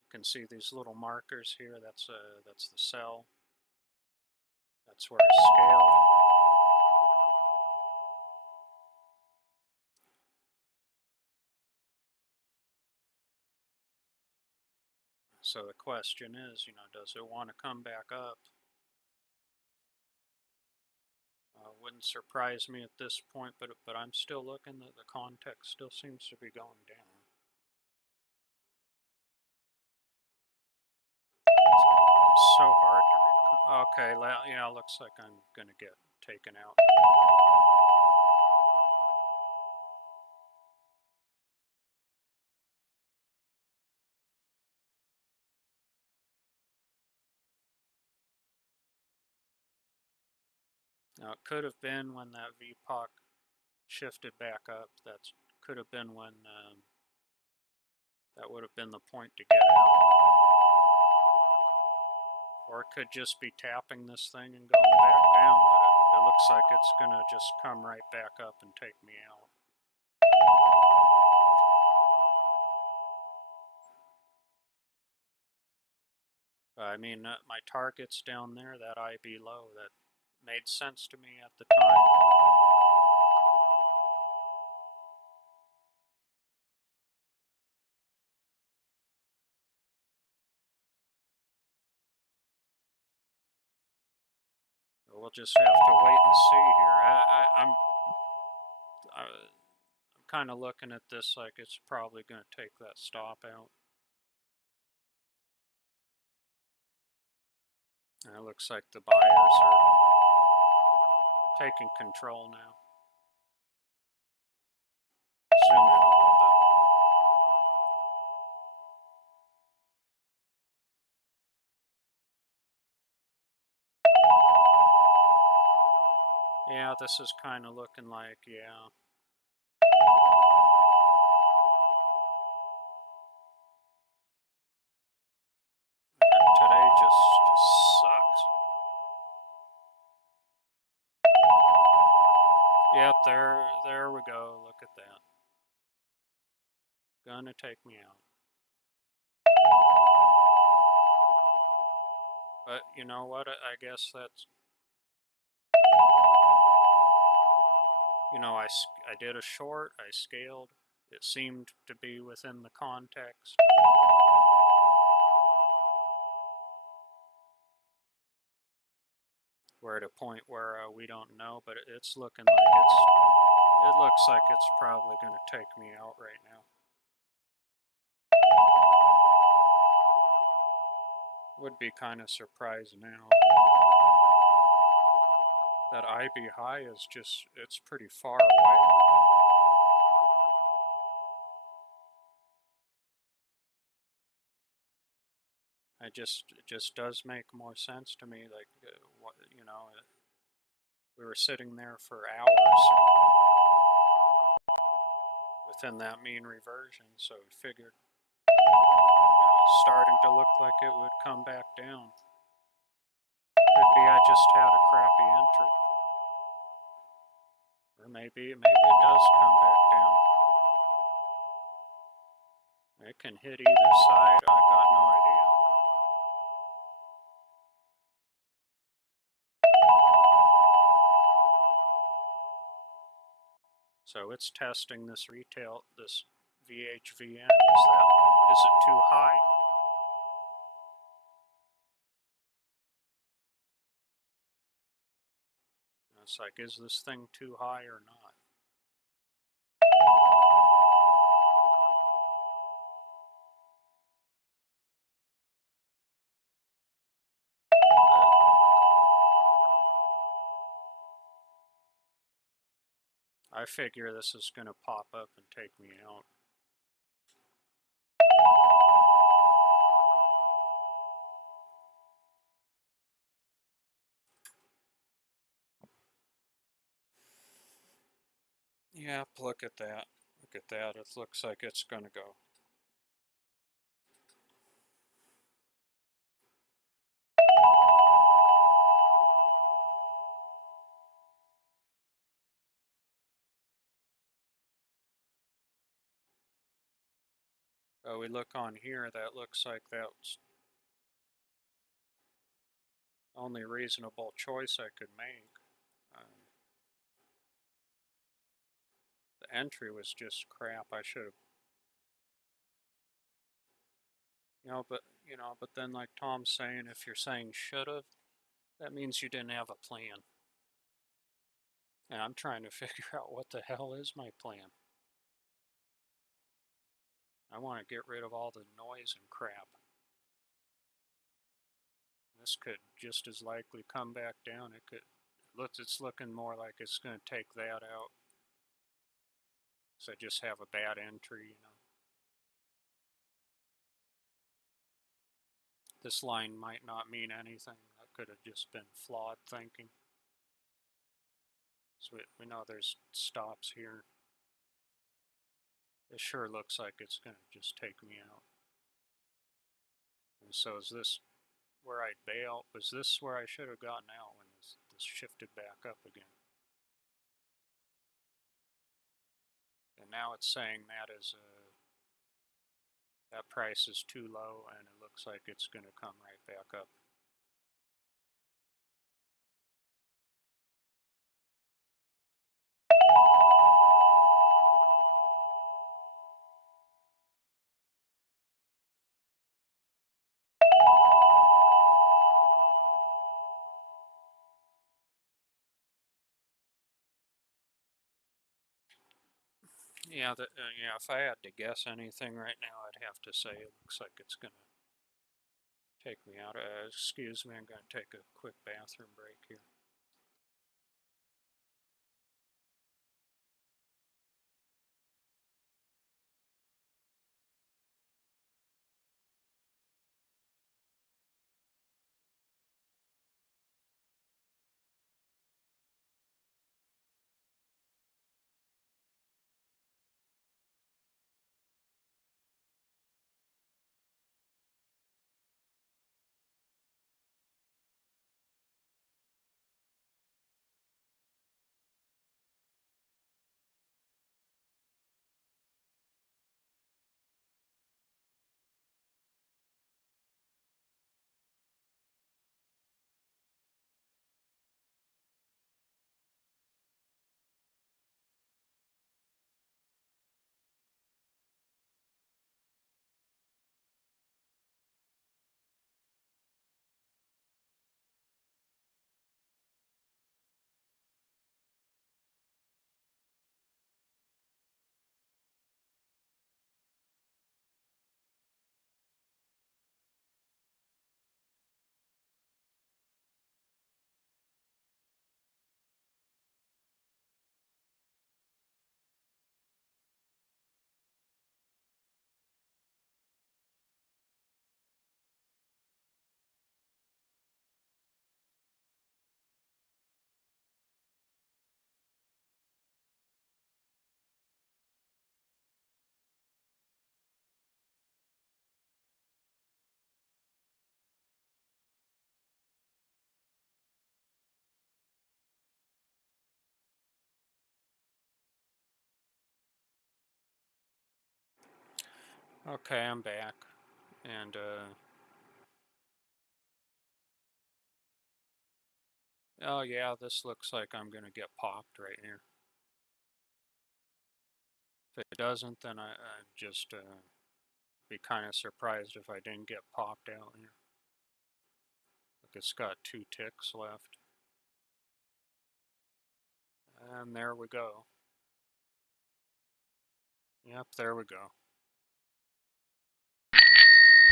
You can see these little markers here. That's the sell. That's where I scaled. So the question is, you know, does it want to come back up? Wouldn't surprise me at this point, but I'm still looking. The context still seems to be going down. So hard to read. Okay, yeah, looks like I'm gonna get taken out. Now it could have been when that VPOC shifted back up. That could have been when that would have been the point to get out. Or it could just be tapping this thing and going back down, but it looks like it's gonna just come right back up and take me out. I mean, my target's down there, that IB low, that made sense to me at the time. we'll just have to wait and see here. I'm kind of looking at this like it's probably going to take that stop out. And it looks like the buyers are taking control now. Zoom in a little bit more. Yeah, this is kind of looking like, yeah. Today just sucks. Yep, there we go. Look at that. Gonna take me out. But you know what? I guess that's, you know, I did a short, I scaled. It seemed to be within the context. We're at a point where we don't know, but it's looking like it looks like it's probably going to take me out right now. Would be kind of surprised now. That IB high is just, it's pretty far away. It just does make more sense to me. Like, what, you know, we were sitting there for hours within that mean reversion, so we figured, you know, it's starting to look like it would come back down. Could be I just had a crappy entry. Or maybe it does come back down. It can hit either side, I got no idea. So it's testing this retail, this VHVN. Is it too high? It's like, is this thing too high or not? I figure this is going to pop up and take me out. Yeah, look at that. Look at that. It looks like it's going to go. Oh, we look on here, that looks like that's the only reasonable choice I could make. The entry was just crap. I should have, but then like Tom's saying, if you're saying should have, that means you didn't have a plan. And I'm trying to figure out what the hell is my plan. I want to get rid of all the noise and crap. This could just as likely come back down. It's looking more like it's going to take that out. So I just have a bad entry, you know. This line might not mean anything. That could have just been flawed thinking. So we know there's stops here. It sure looks like it's going to just take me out. And so is this where I'd bail? Was this where I should have gotten out when this shifted back up again? And now it's saying that price is too low, and it looks like it's going to come right back up. Yeah, yeah. If I had to guess anything right now, I'd have to say it looks like it's gonna take me out. Excuse me, I'm gonna take a quick bathroom break here. Okay, I'm back, and oh yeah, this looks like I'm gonna get popped right here. If it doesn't, then I'd just be kind of surprised if I didn't get popped out here. Look, it's got 2 ticks left. And there we go. Yep, there we go.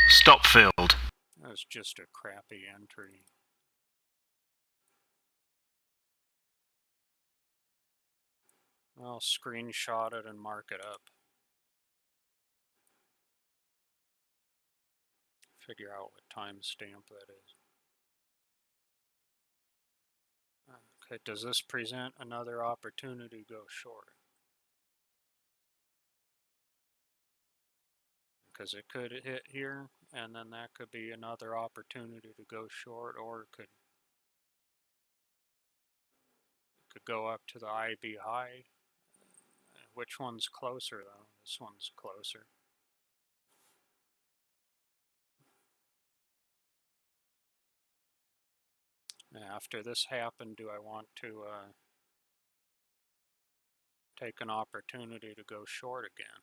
Stop filled. That was just a crappy entry. I'll screenshot it and mark it up. Figure out what timestamp that is. Okay, does this present another opportunity to go short? Because it could hit here, and then that could be another opportunity to go short, or it could go up to the IB high. Which one's closer though? This one's closer. After this happened, do I want to take an opportunity to go short again?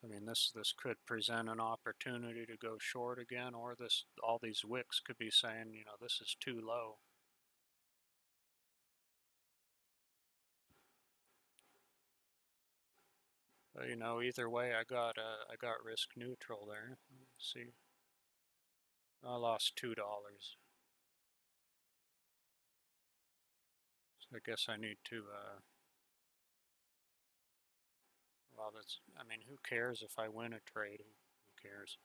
So, I mean, this could present an opportunity to go short again, or all these wicks could be saying, you know, this is too low. But, you know, either way, I got risk neutral there. Let's see, I lost $2. So I guess I need to. Well, I mean, who cares if I win a trade? Who cares?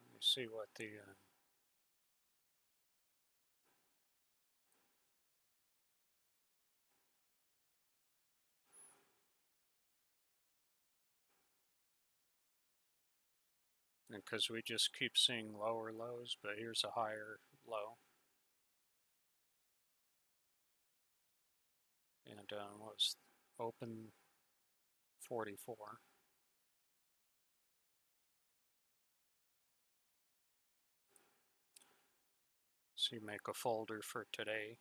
Let me see what the. Because we just keep seeing lower lows, but here's a higher low. And was open 44. So you make a folder for today.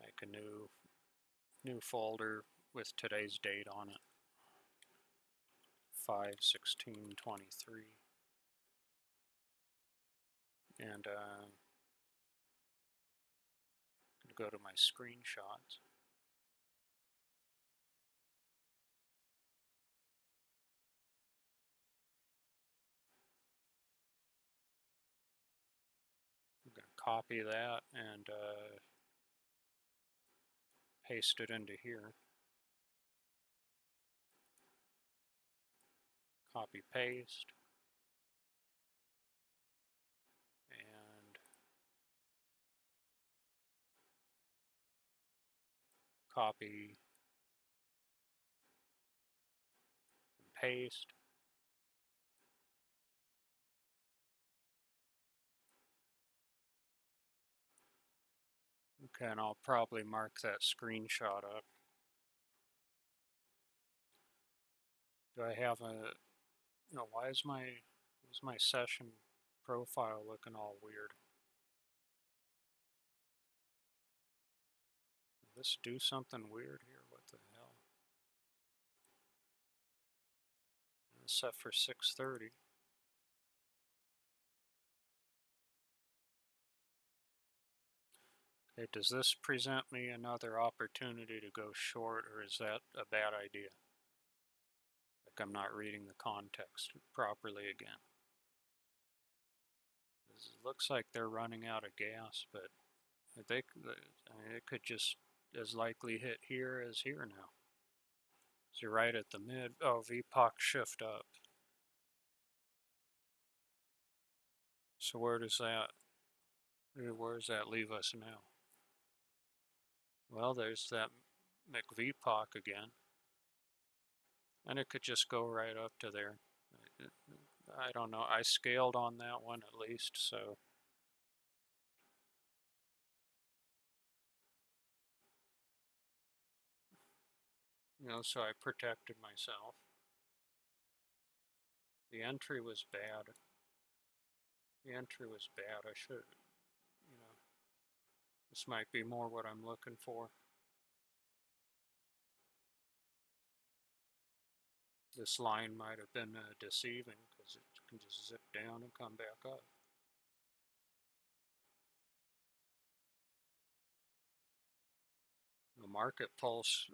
Make a new folder with today's date on it. 5/16/23. And go to my screenshots. I'm going to copy that and paste it into here. Copy paste. And copy and paste. Okay, and I'll probably mark that screenshot up. Do I have a, why is my session profile looking all weird? Did this do something weird here? What the hell? It's set for 6:30. Okay, does this present me another opportunity to go short, or is that a bad idea? Like I'm not reading the context properly again. It looks like they're running out of gas, but I mean, it could just as likely hit here as here now. So you're right at the mid. Oh, VPOC shift up. So where does that leave us now? Well, there's that McVPOC again. And it could just go right up to there. I don't know. I scaled on that one at least, so. So I protected myself. The entry was bad. I should, this might be more what I'm looking for. This line might have been deceiving because it can just zip down and come back up. The market pulse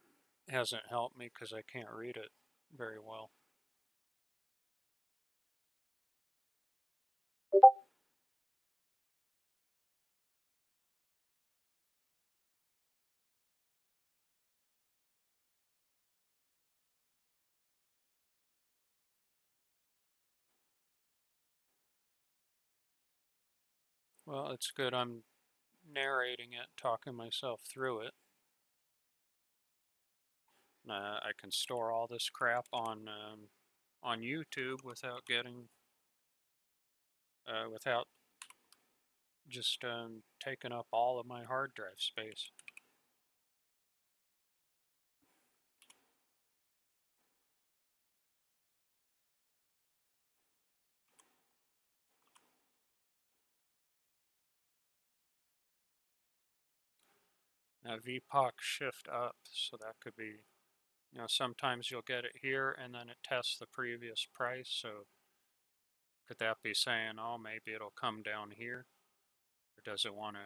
hasn't helped me because I can't read it very well. Well, it's good I'm narrating it, talking myself through it. I can store all this crap on YouTube without getting, without just taking up all of my hard drive space. Now VPOC shift up, so that could be, sometimes you'll get it here and then it tests the previous price, so could that be saying, oh, maybe it'll come down here? Or does it want to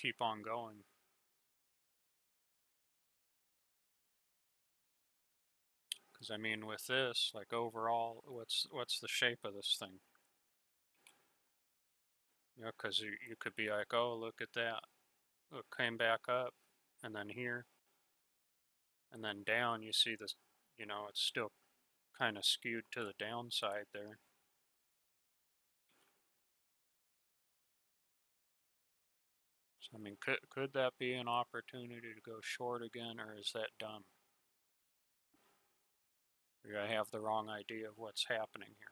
keep on going? Because I mean, with this, like overall, what's the shape of this thing? Because you could be like, oh, look at that. It came back up, and then here, and then down, you see this, it's still kind of skewed to the downside there. So, I mean, could that be an opportunity to go short again, or is that dumb? Or I have the wrong idea of what's happening here.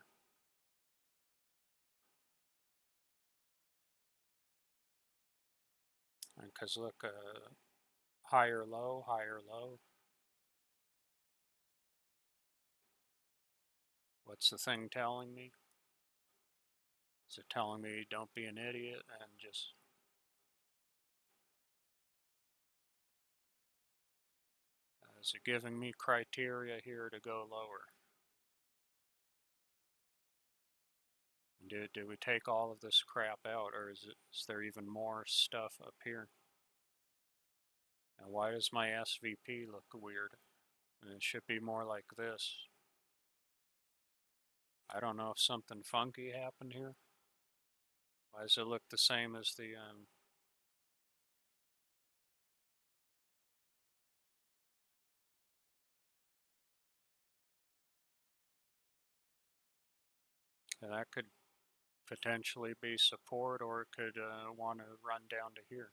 Because look, higher low, higher low. What's the thing telling me? Is it telling me don't be an idiot and just Is it giving me criteria here to go lower? Did we take all of this crap out, or is there even more stuff up here? Now, why does my SVP look weird? And it should be more like this. I don't know if something funky happened here. Why does it look the same as the and that could potentially be support, or it could want to run down to here.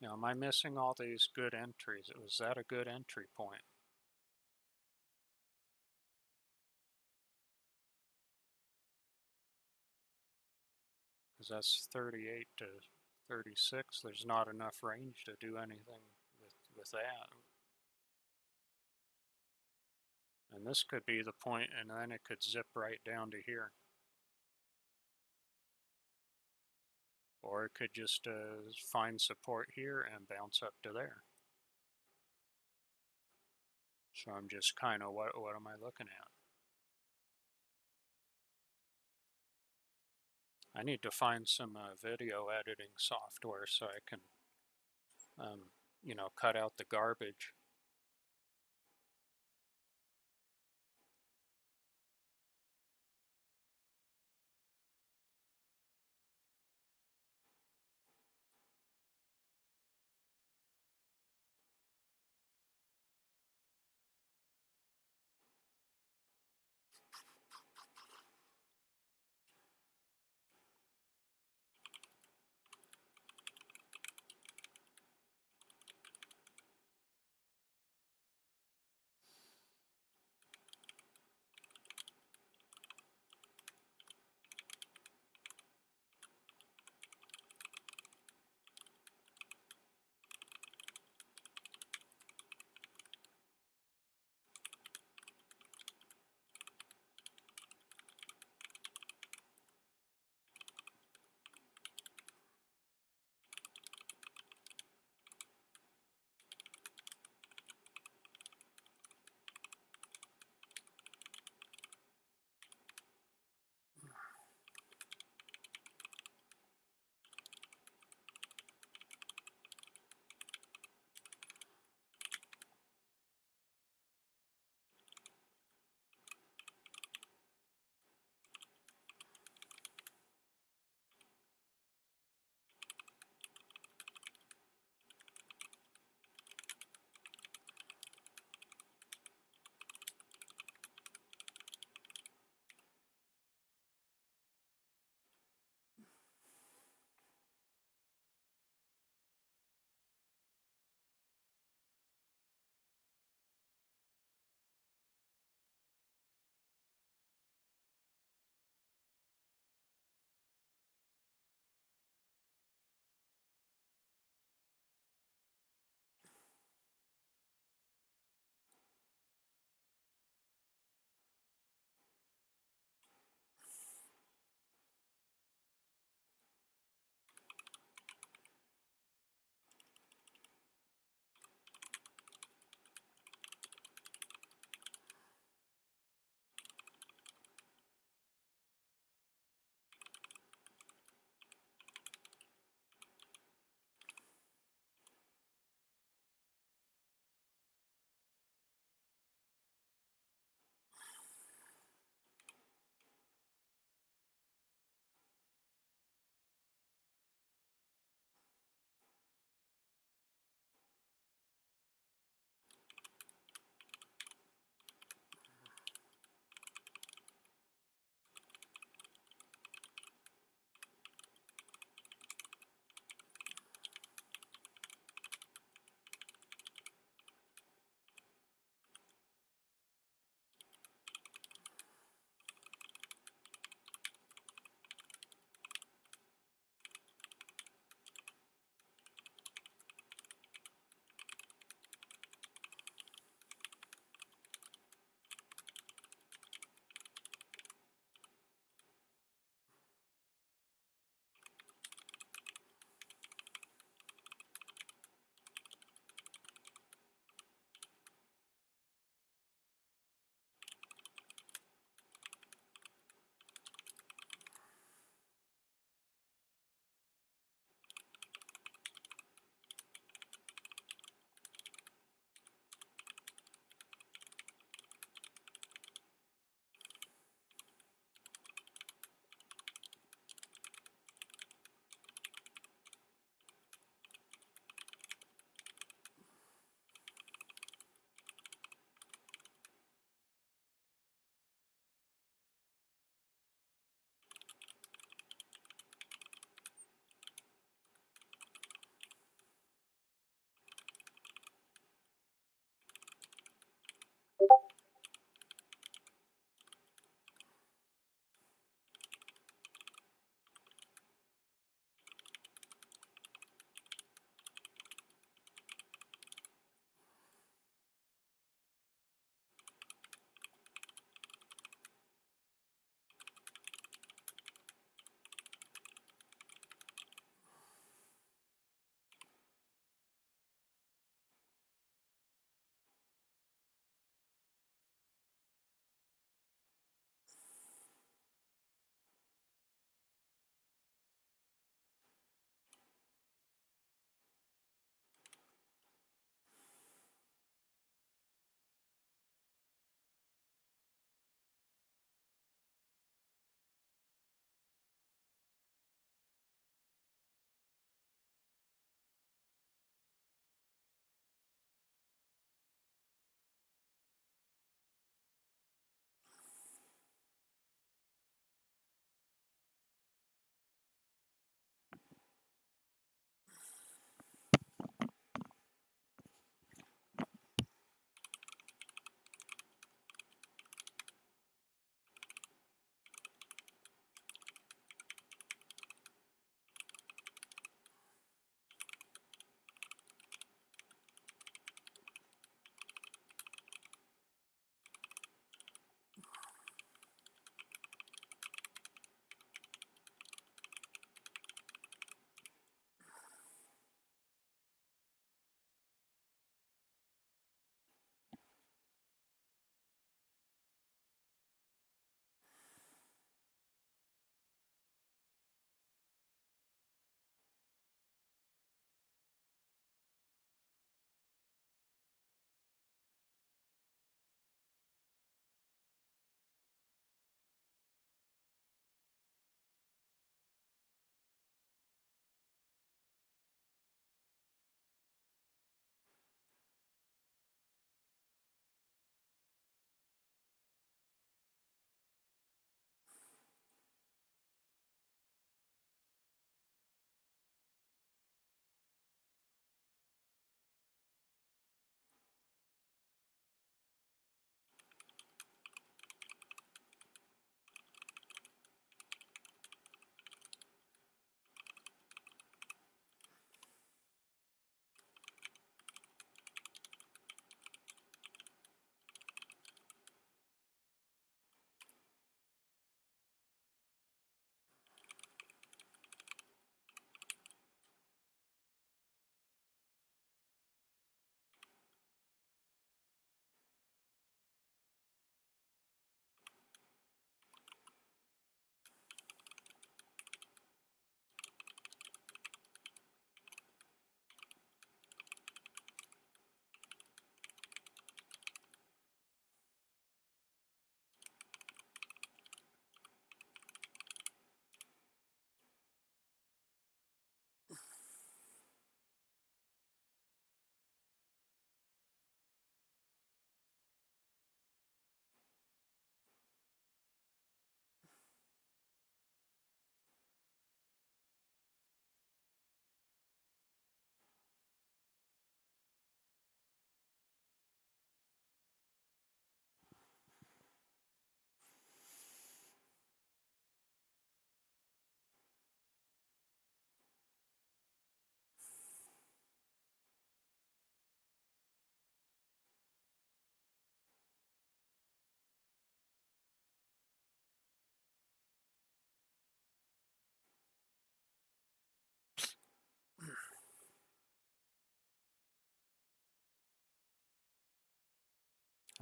Now, am I missing all these good entries? Was that a good entry point? Because that's 38 to 36. There's not enough range to do anything with that. And this could be the point, and then it could zip right down to here. Or it could just find support here and bounce up to there. So I'm just kind of, what am I looking at? I need to find some video editing software so I can, you know, cut out the garbage.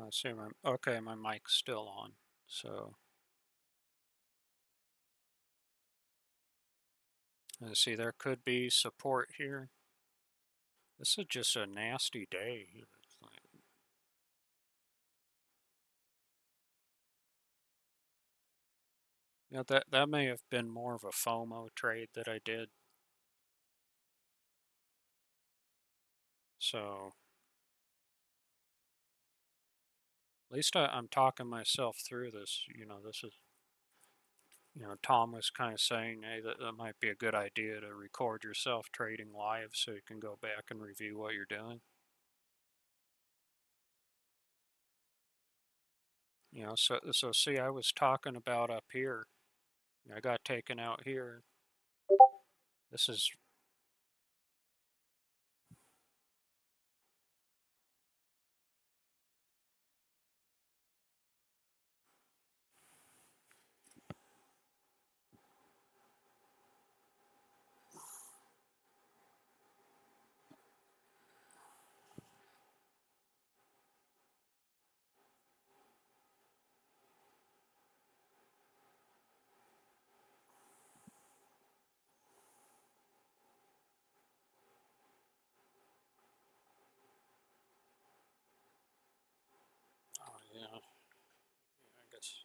I see okay, my mic's still on, so. Let's see, there could be support here. This is just a nasty day. Yeah, that may have been more of a FOMO trade that I did. So at least I'm talking myself through this. This is, Tom was kind of saying, hey, that might be a good idea to record yourself trading live so you can go back and review what you're doing. So see, I was talking about up here. I got taken out here. This is oh yeah, I guess.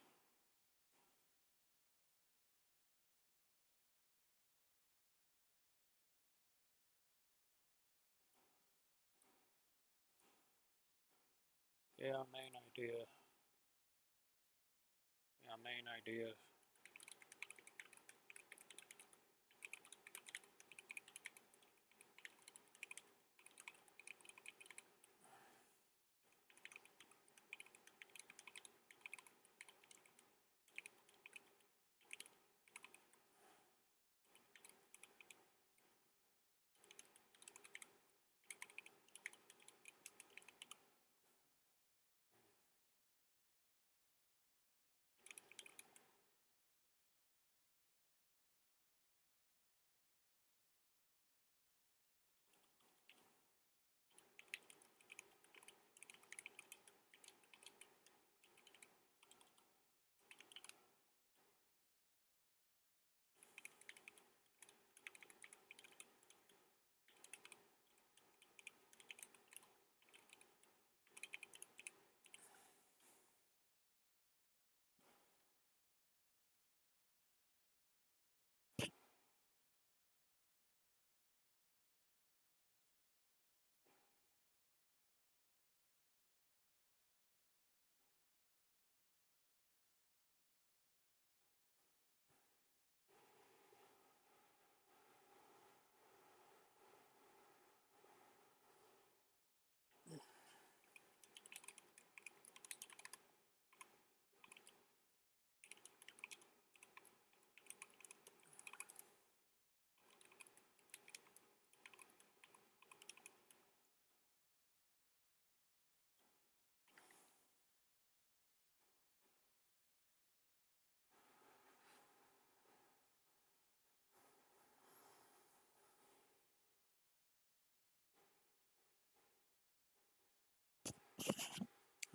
Yeah, main idea. Yeah, main idea.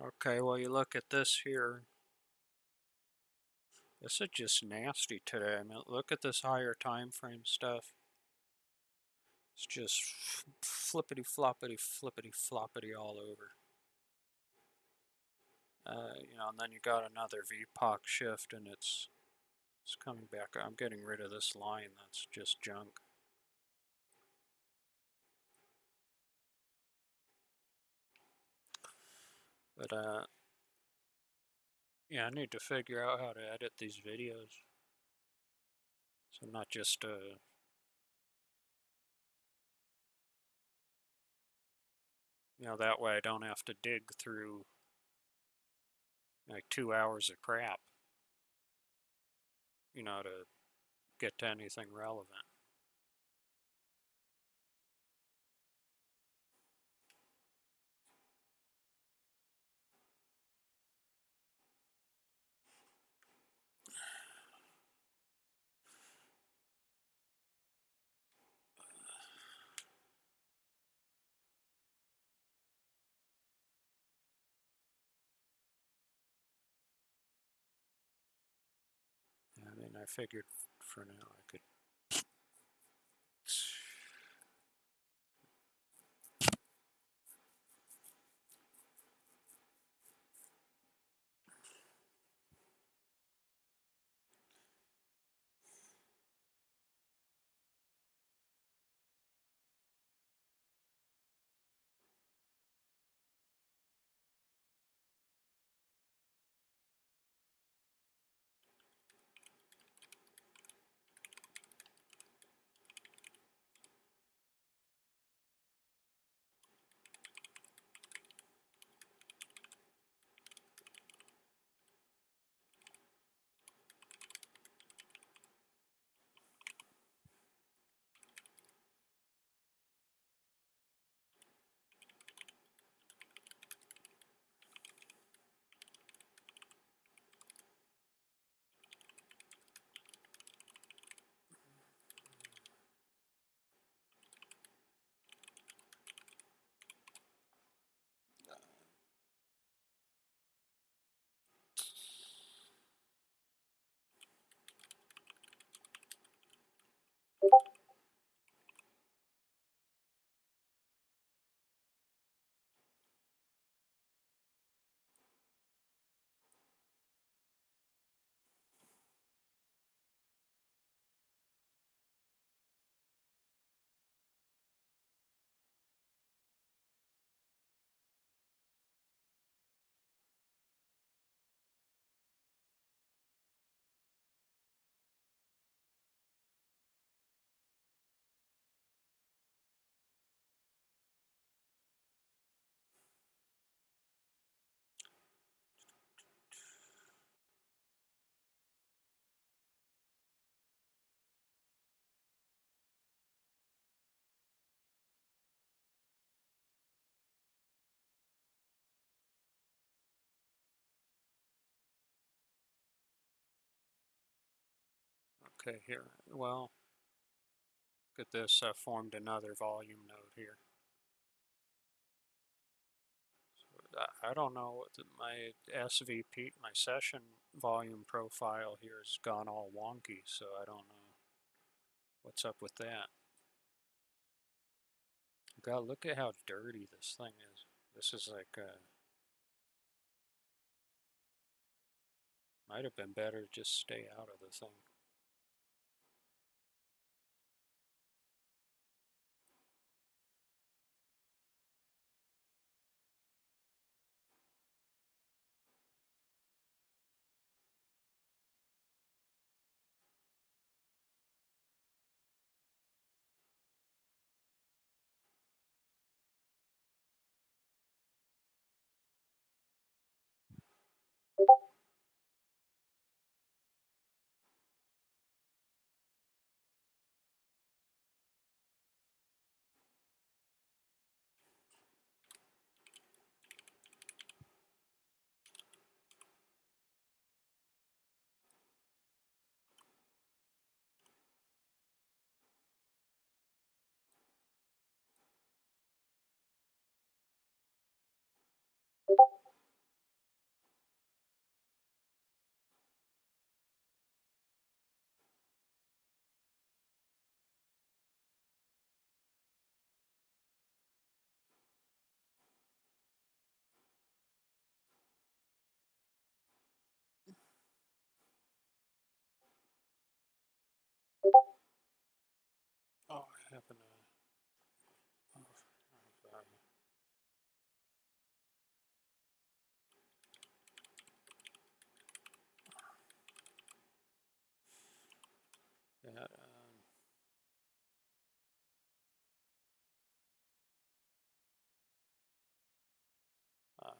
Okay, well, you look at this here. This is just nasty today. I mean, look at this higher time frame stuff. It's just flippity floppity flippity floppity all over. And then you got another VPOC shift, and it's coming back. I'm getting rid of this line. That's just junk. But yeah, I need to figure out how to edit these videos. So not just that way I don't have to dig through like 2 hours of crap, to get to anything relevant. I figured for now I could. Okay, here. Well, look at this. I formed another volume node here. So I don't know what my SVP, my session volume profile here has gone all wonky, so I don't know what's up with that. God, look at how dirty this thing is. This is like might have been better to just stay out of the thing. Oh, I happen to. Oh, yeah, uh, uh,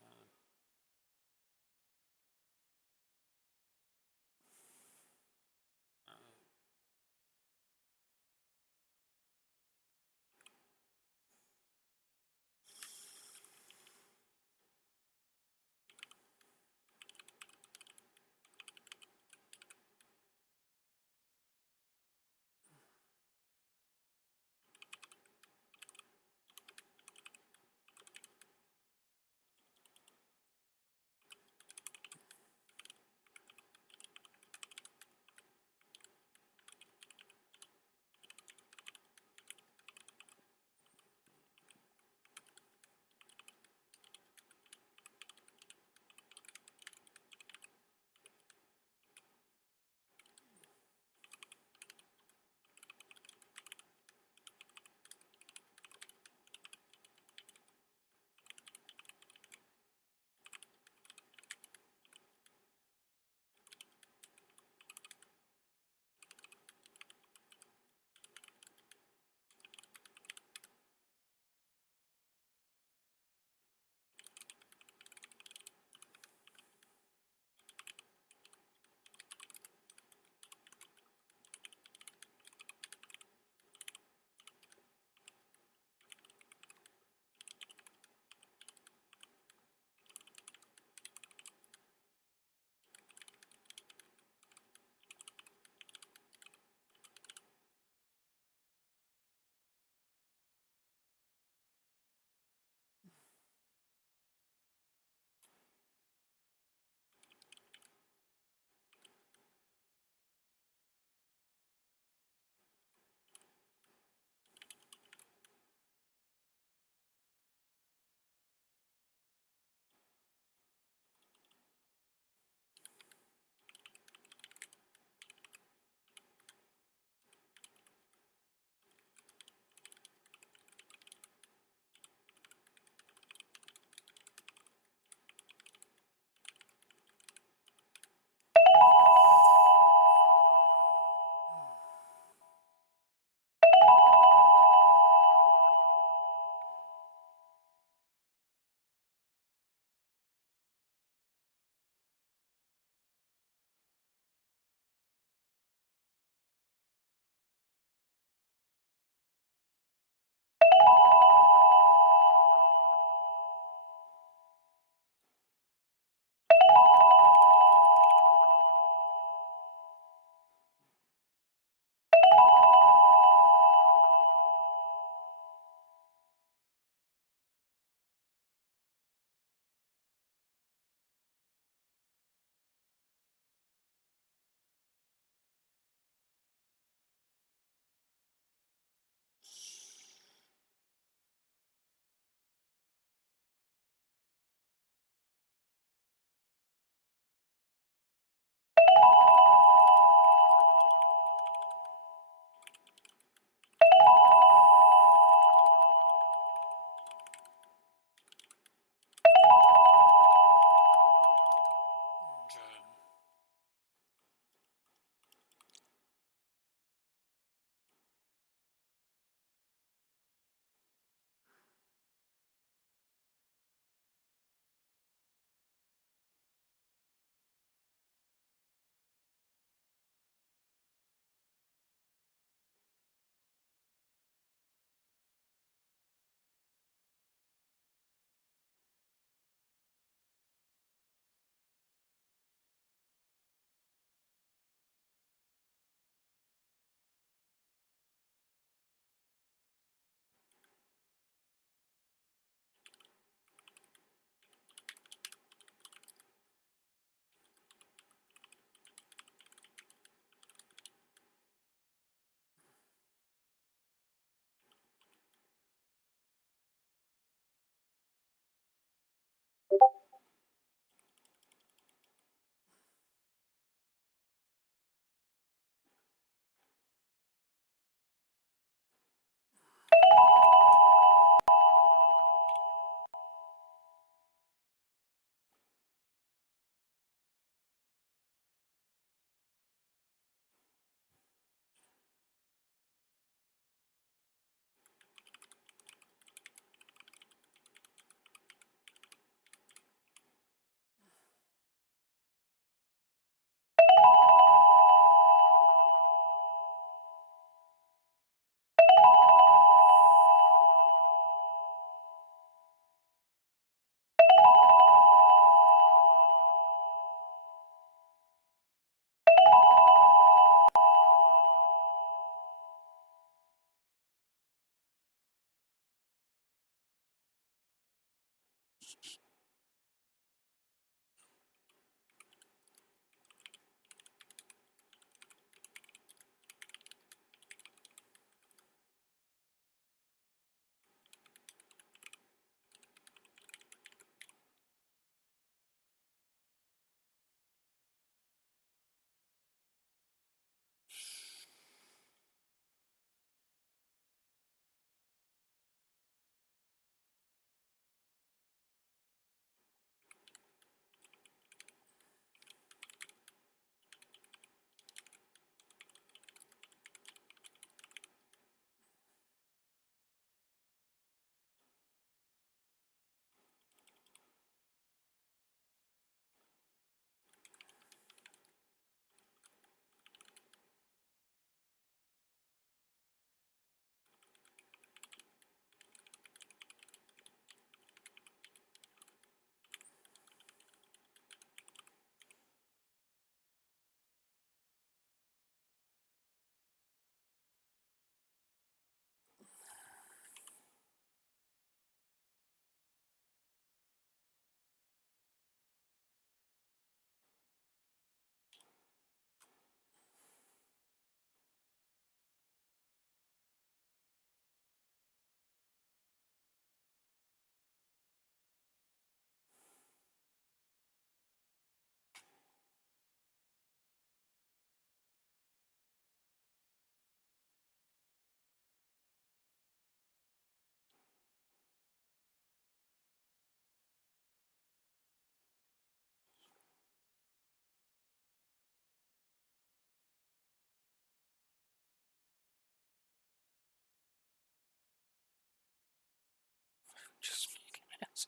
Just making ass.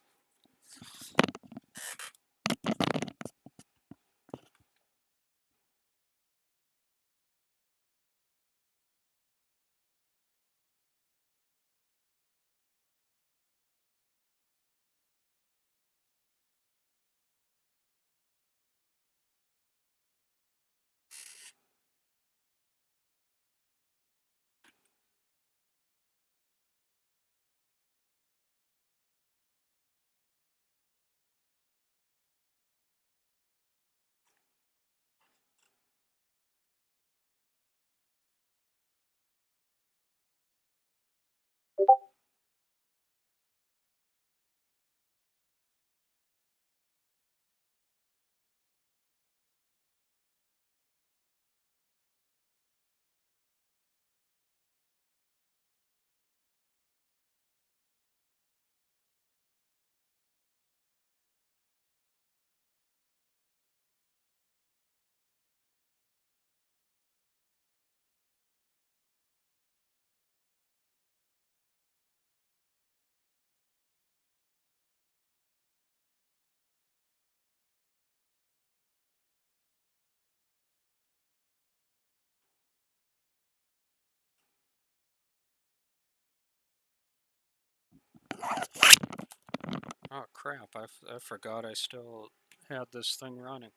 Oh crap, I forgot I still had this thing running.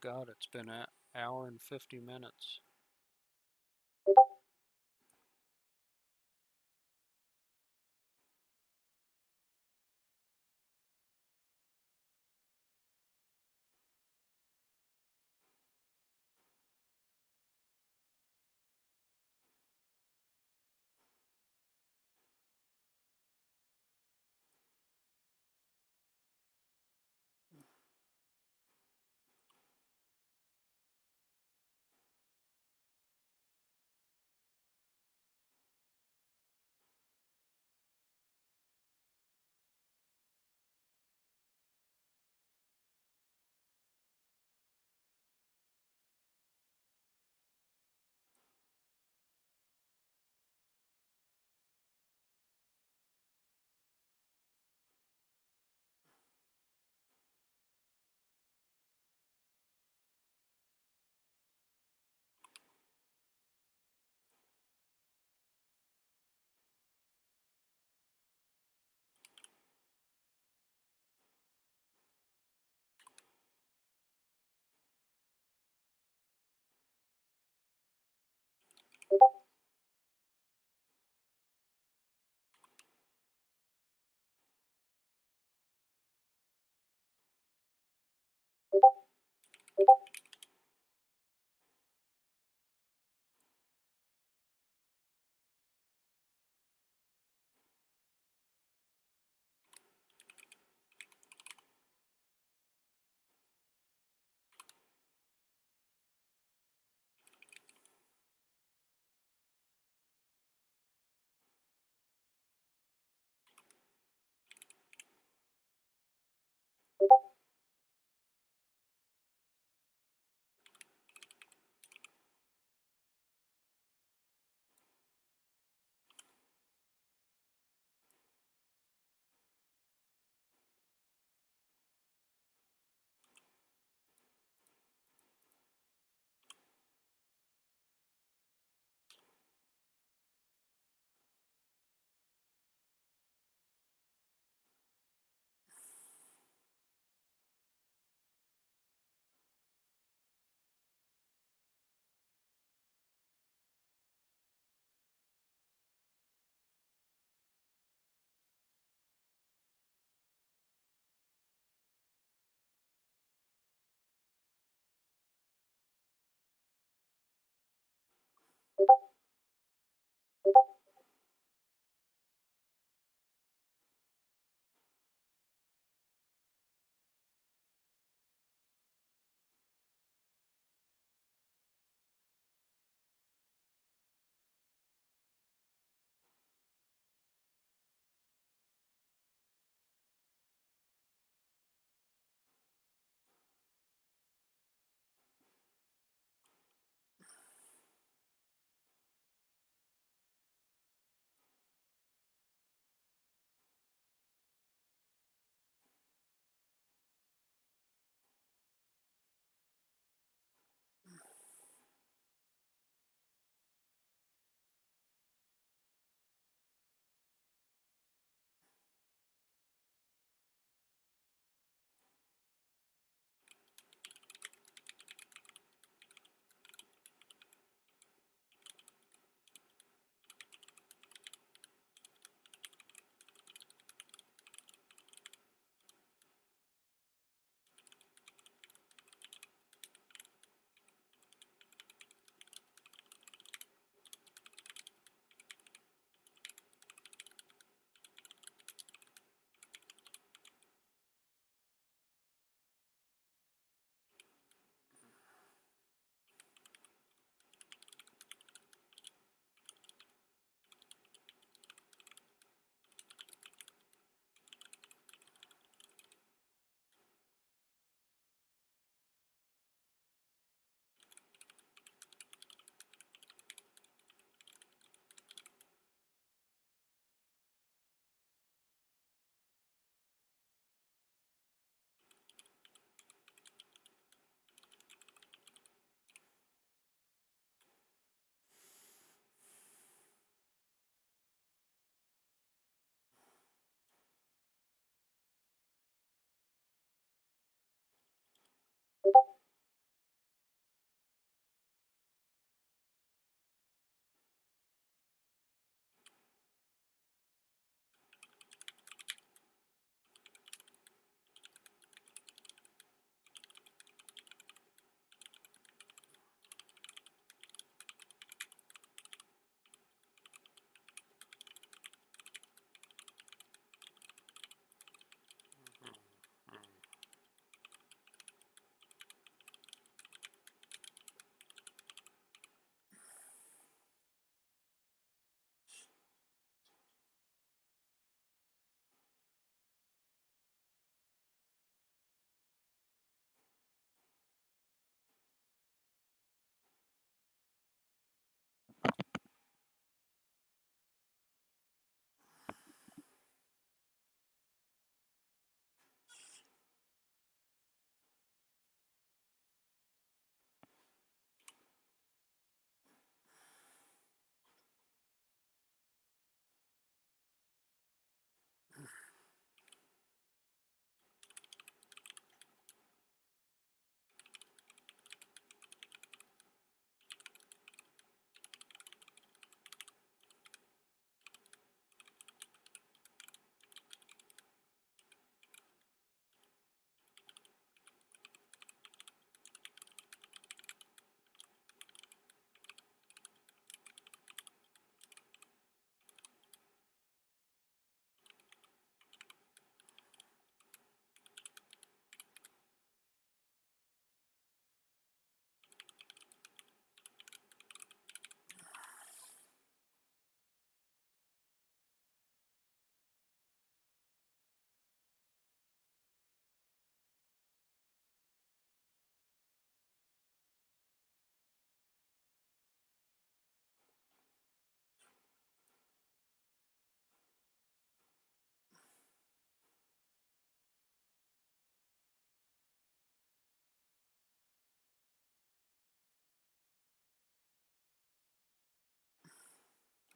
God, it's been an hour and 50 minutes.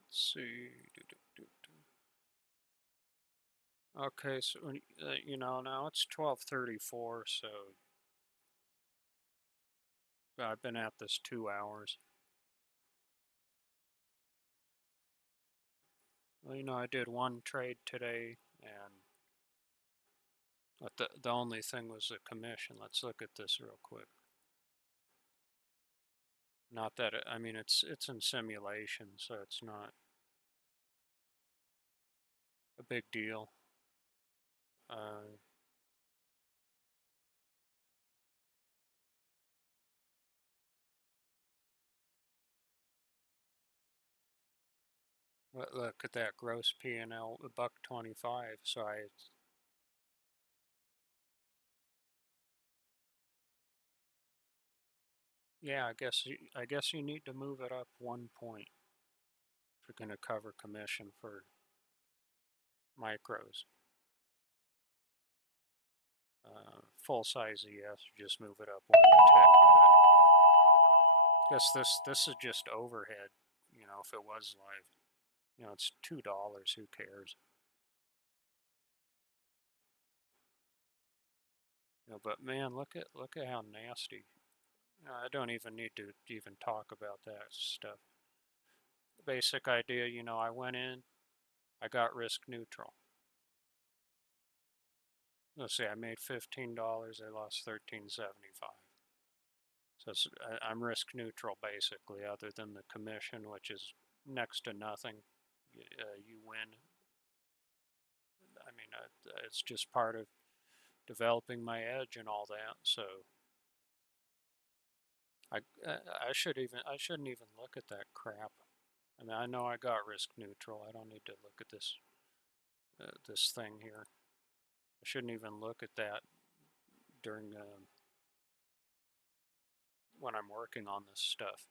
Let's see. Okay, so now it's 12:34, so I've been at this 2 hours. Well, I did one trade today, and the only thing was the commission. Let's look at this real quick. Not that I mean it's in simulation, so it's not a big deal. Look at that gross P&L, $1.25. So yeah, I guess you need to move it up 1 point if you're going to cover commission for micros. Full size ES, just move it up 1 tick. But I guess this is just overhead. If it was live, it's $2. Who cares? But man, look at how nasty. I don't even need to even talk about that stuff. The basic idea, I went in, I got risk neutral. Let's see, I made $15, I lost $13.75. So I'm risk neutral basically, other than the commission, which is next to nothing. You win. I mean, it's just part of developing my edge and all that. So I shouldn't even look at that crap. I mean, I know I got risk neutral. I don't need to look at this thing here. I shouldn't even look at that during when I'm working on this stuff.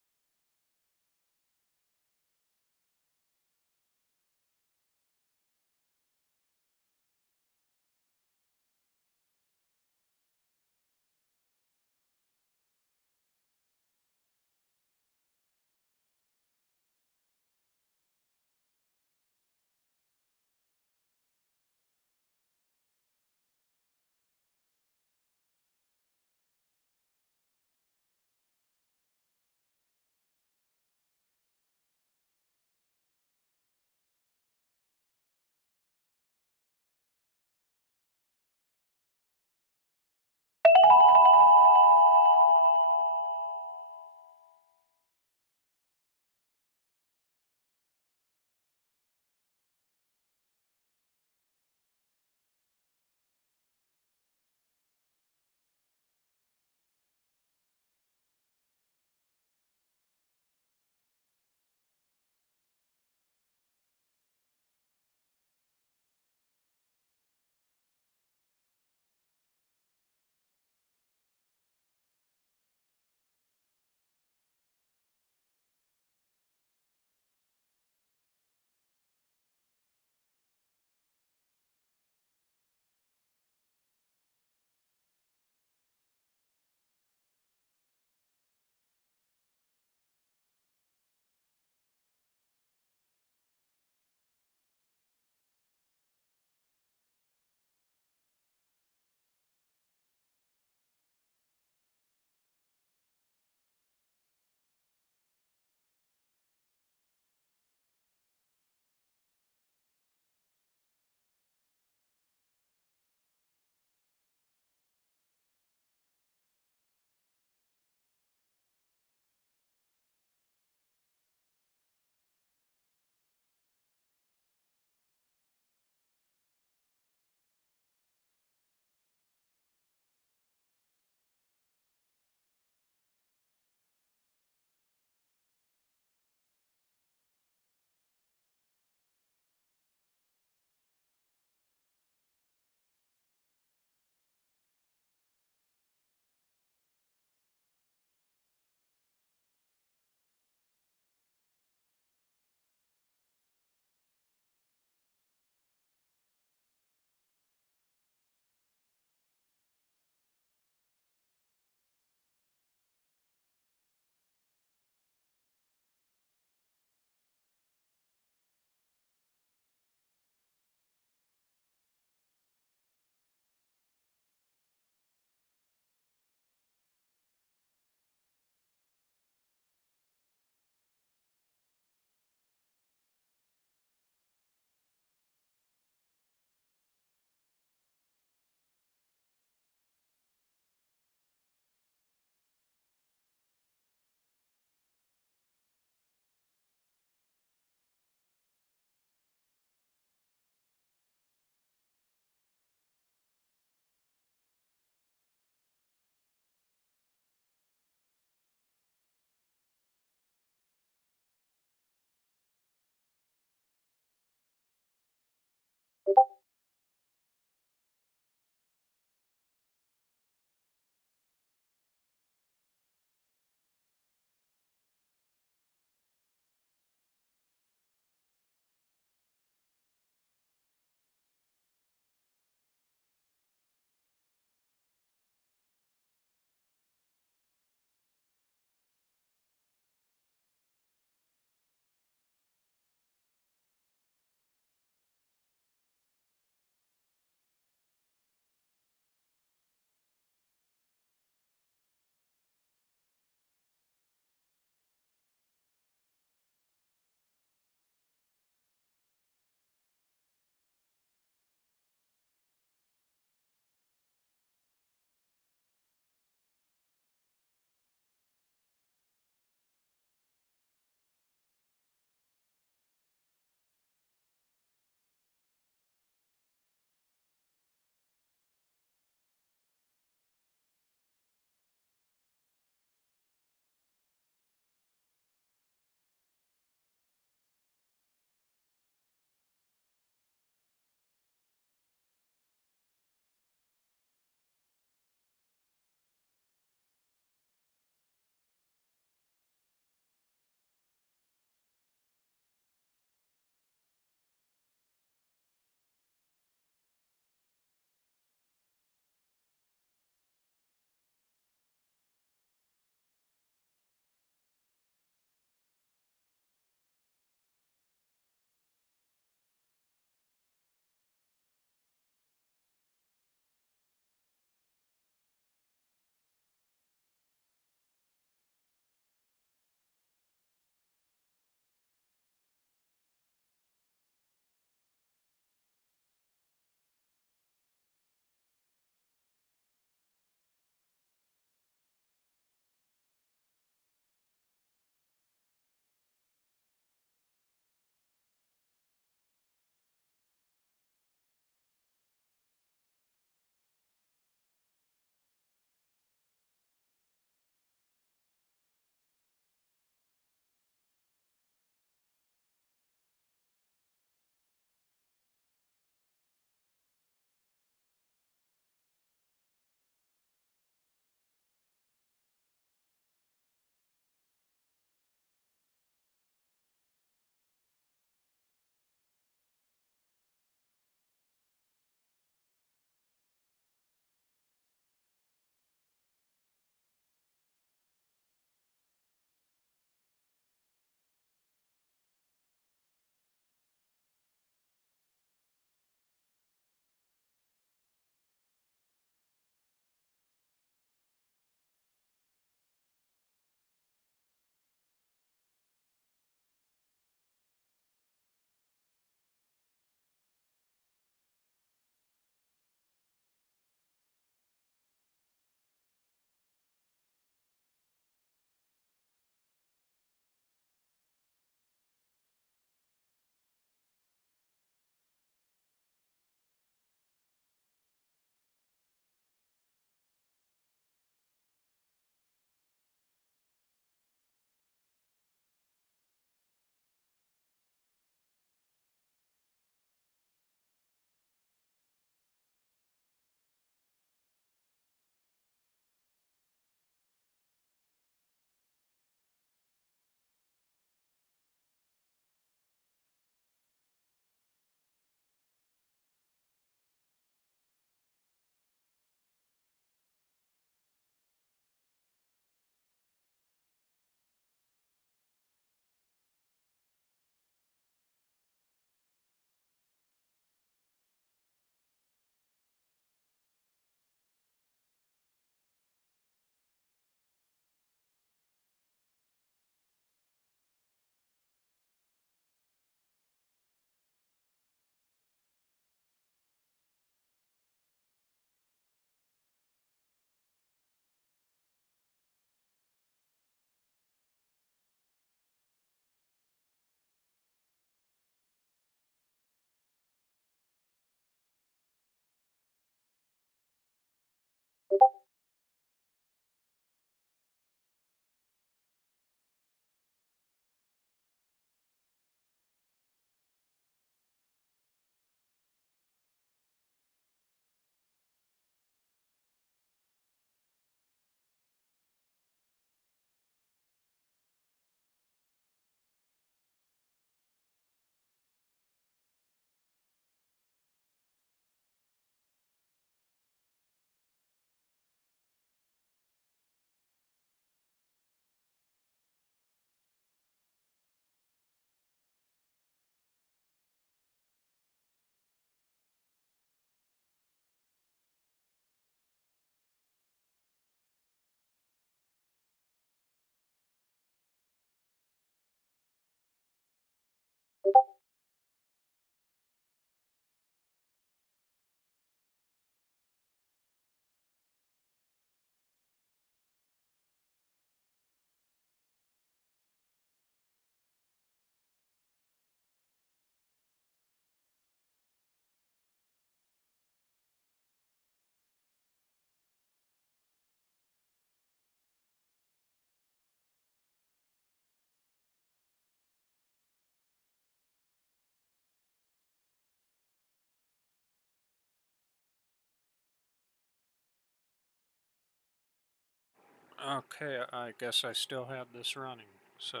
Okay, I guess I still have this running. So,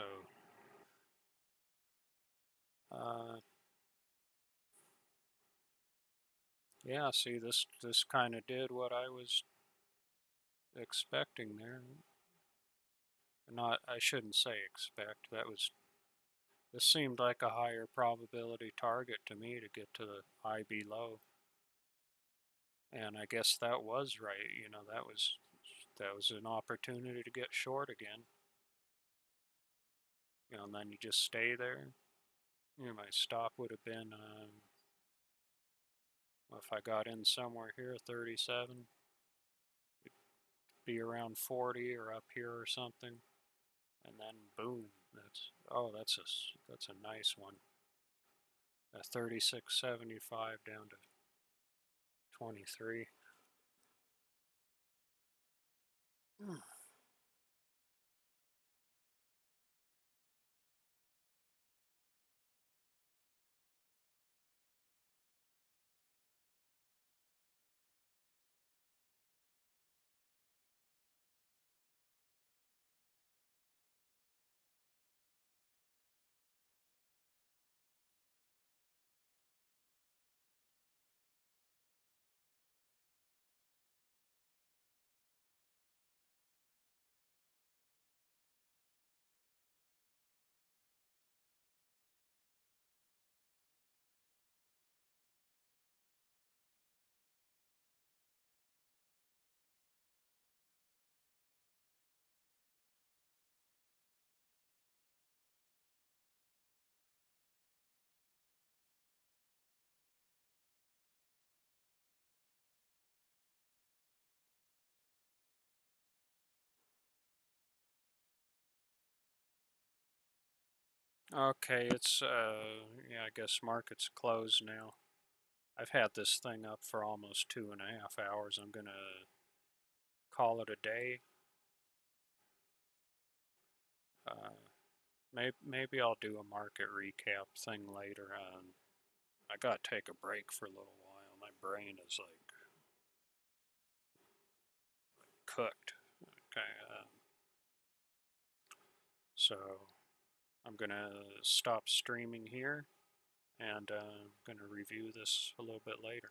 uh, yeah, see, this kind of did what I was expecting there. Not, I shouldn't say expect. This seemed like a higher probability target to me to get to the IB low. And I guess that was right. You know, that was an opportunity to get short again. You know, and then you just stay there. You know, my stop would have been, if I got in somewhere here, 37, it'd be around 40 or up here or something. And then boom, that's a nice one. A 36.75 down to 23. Okay, yeah, I guess market's closed now. I've had this thing up for almost 2.5 hours. I'm gonna call it a day. Uh, maybe I'll do a market recap thing later. I gotta take a break for a little while. My brain is like cooked. Okay, so I'm gonna stop streaming here, and I'm gonna review this a little bit later.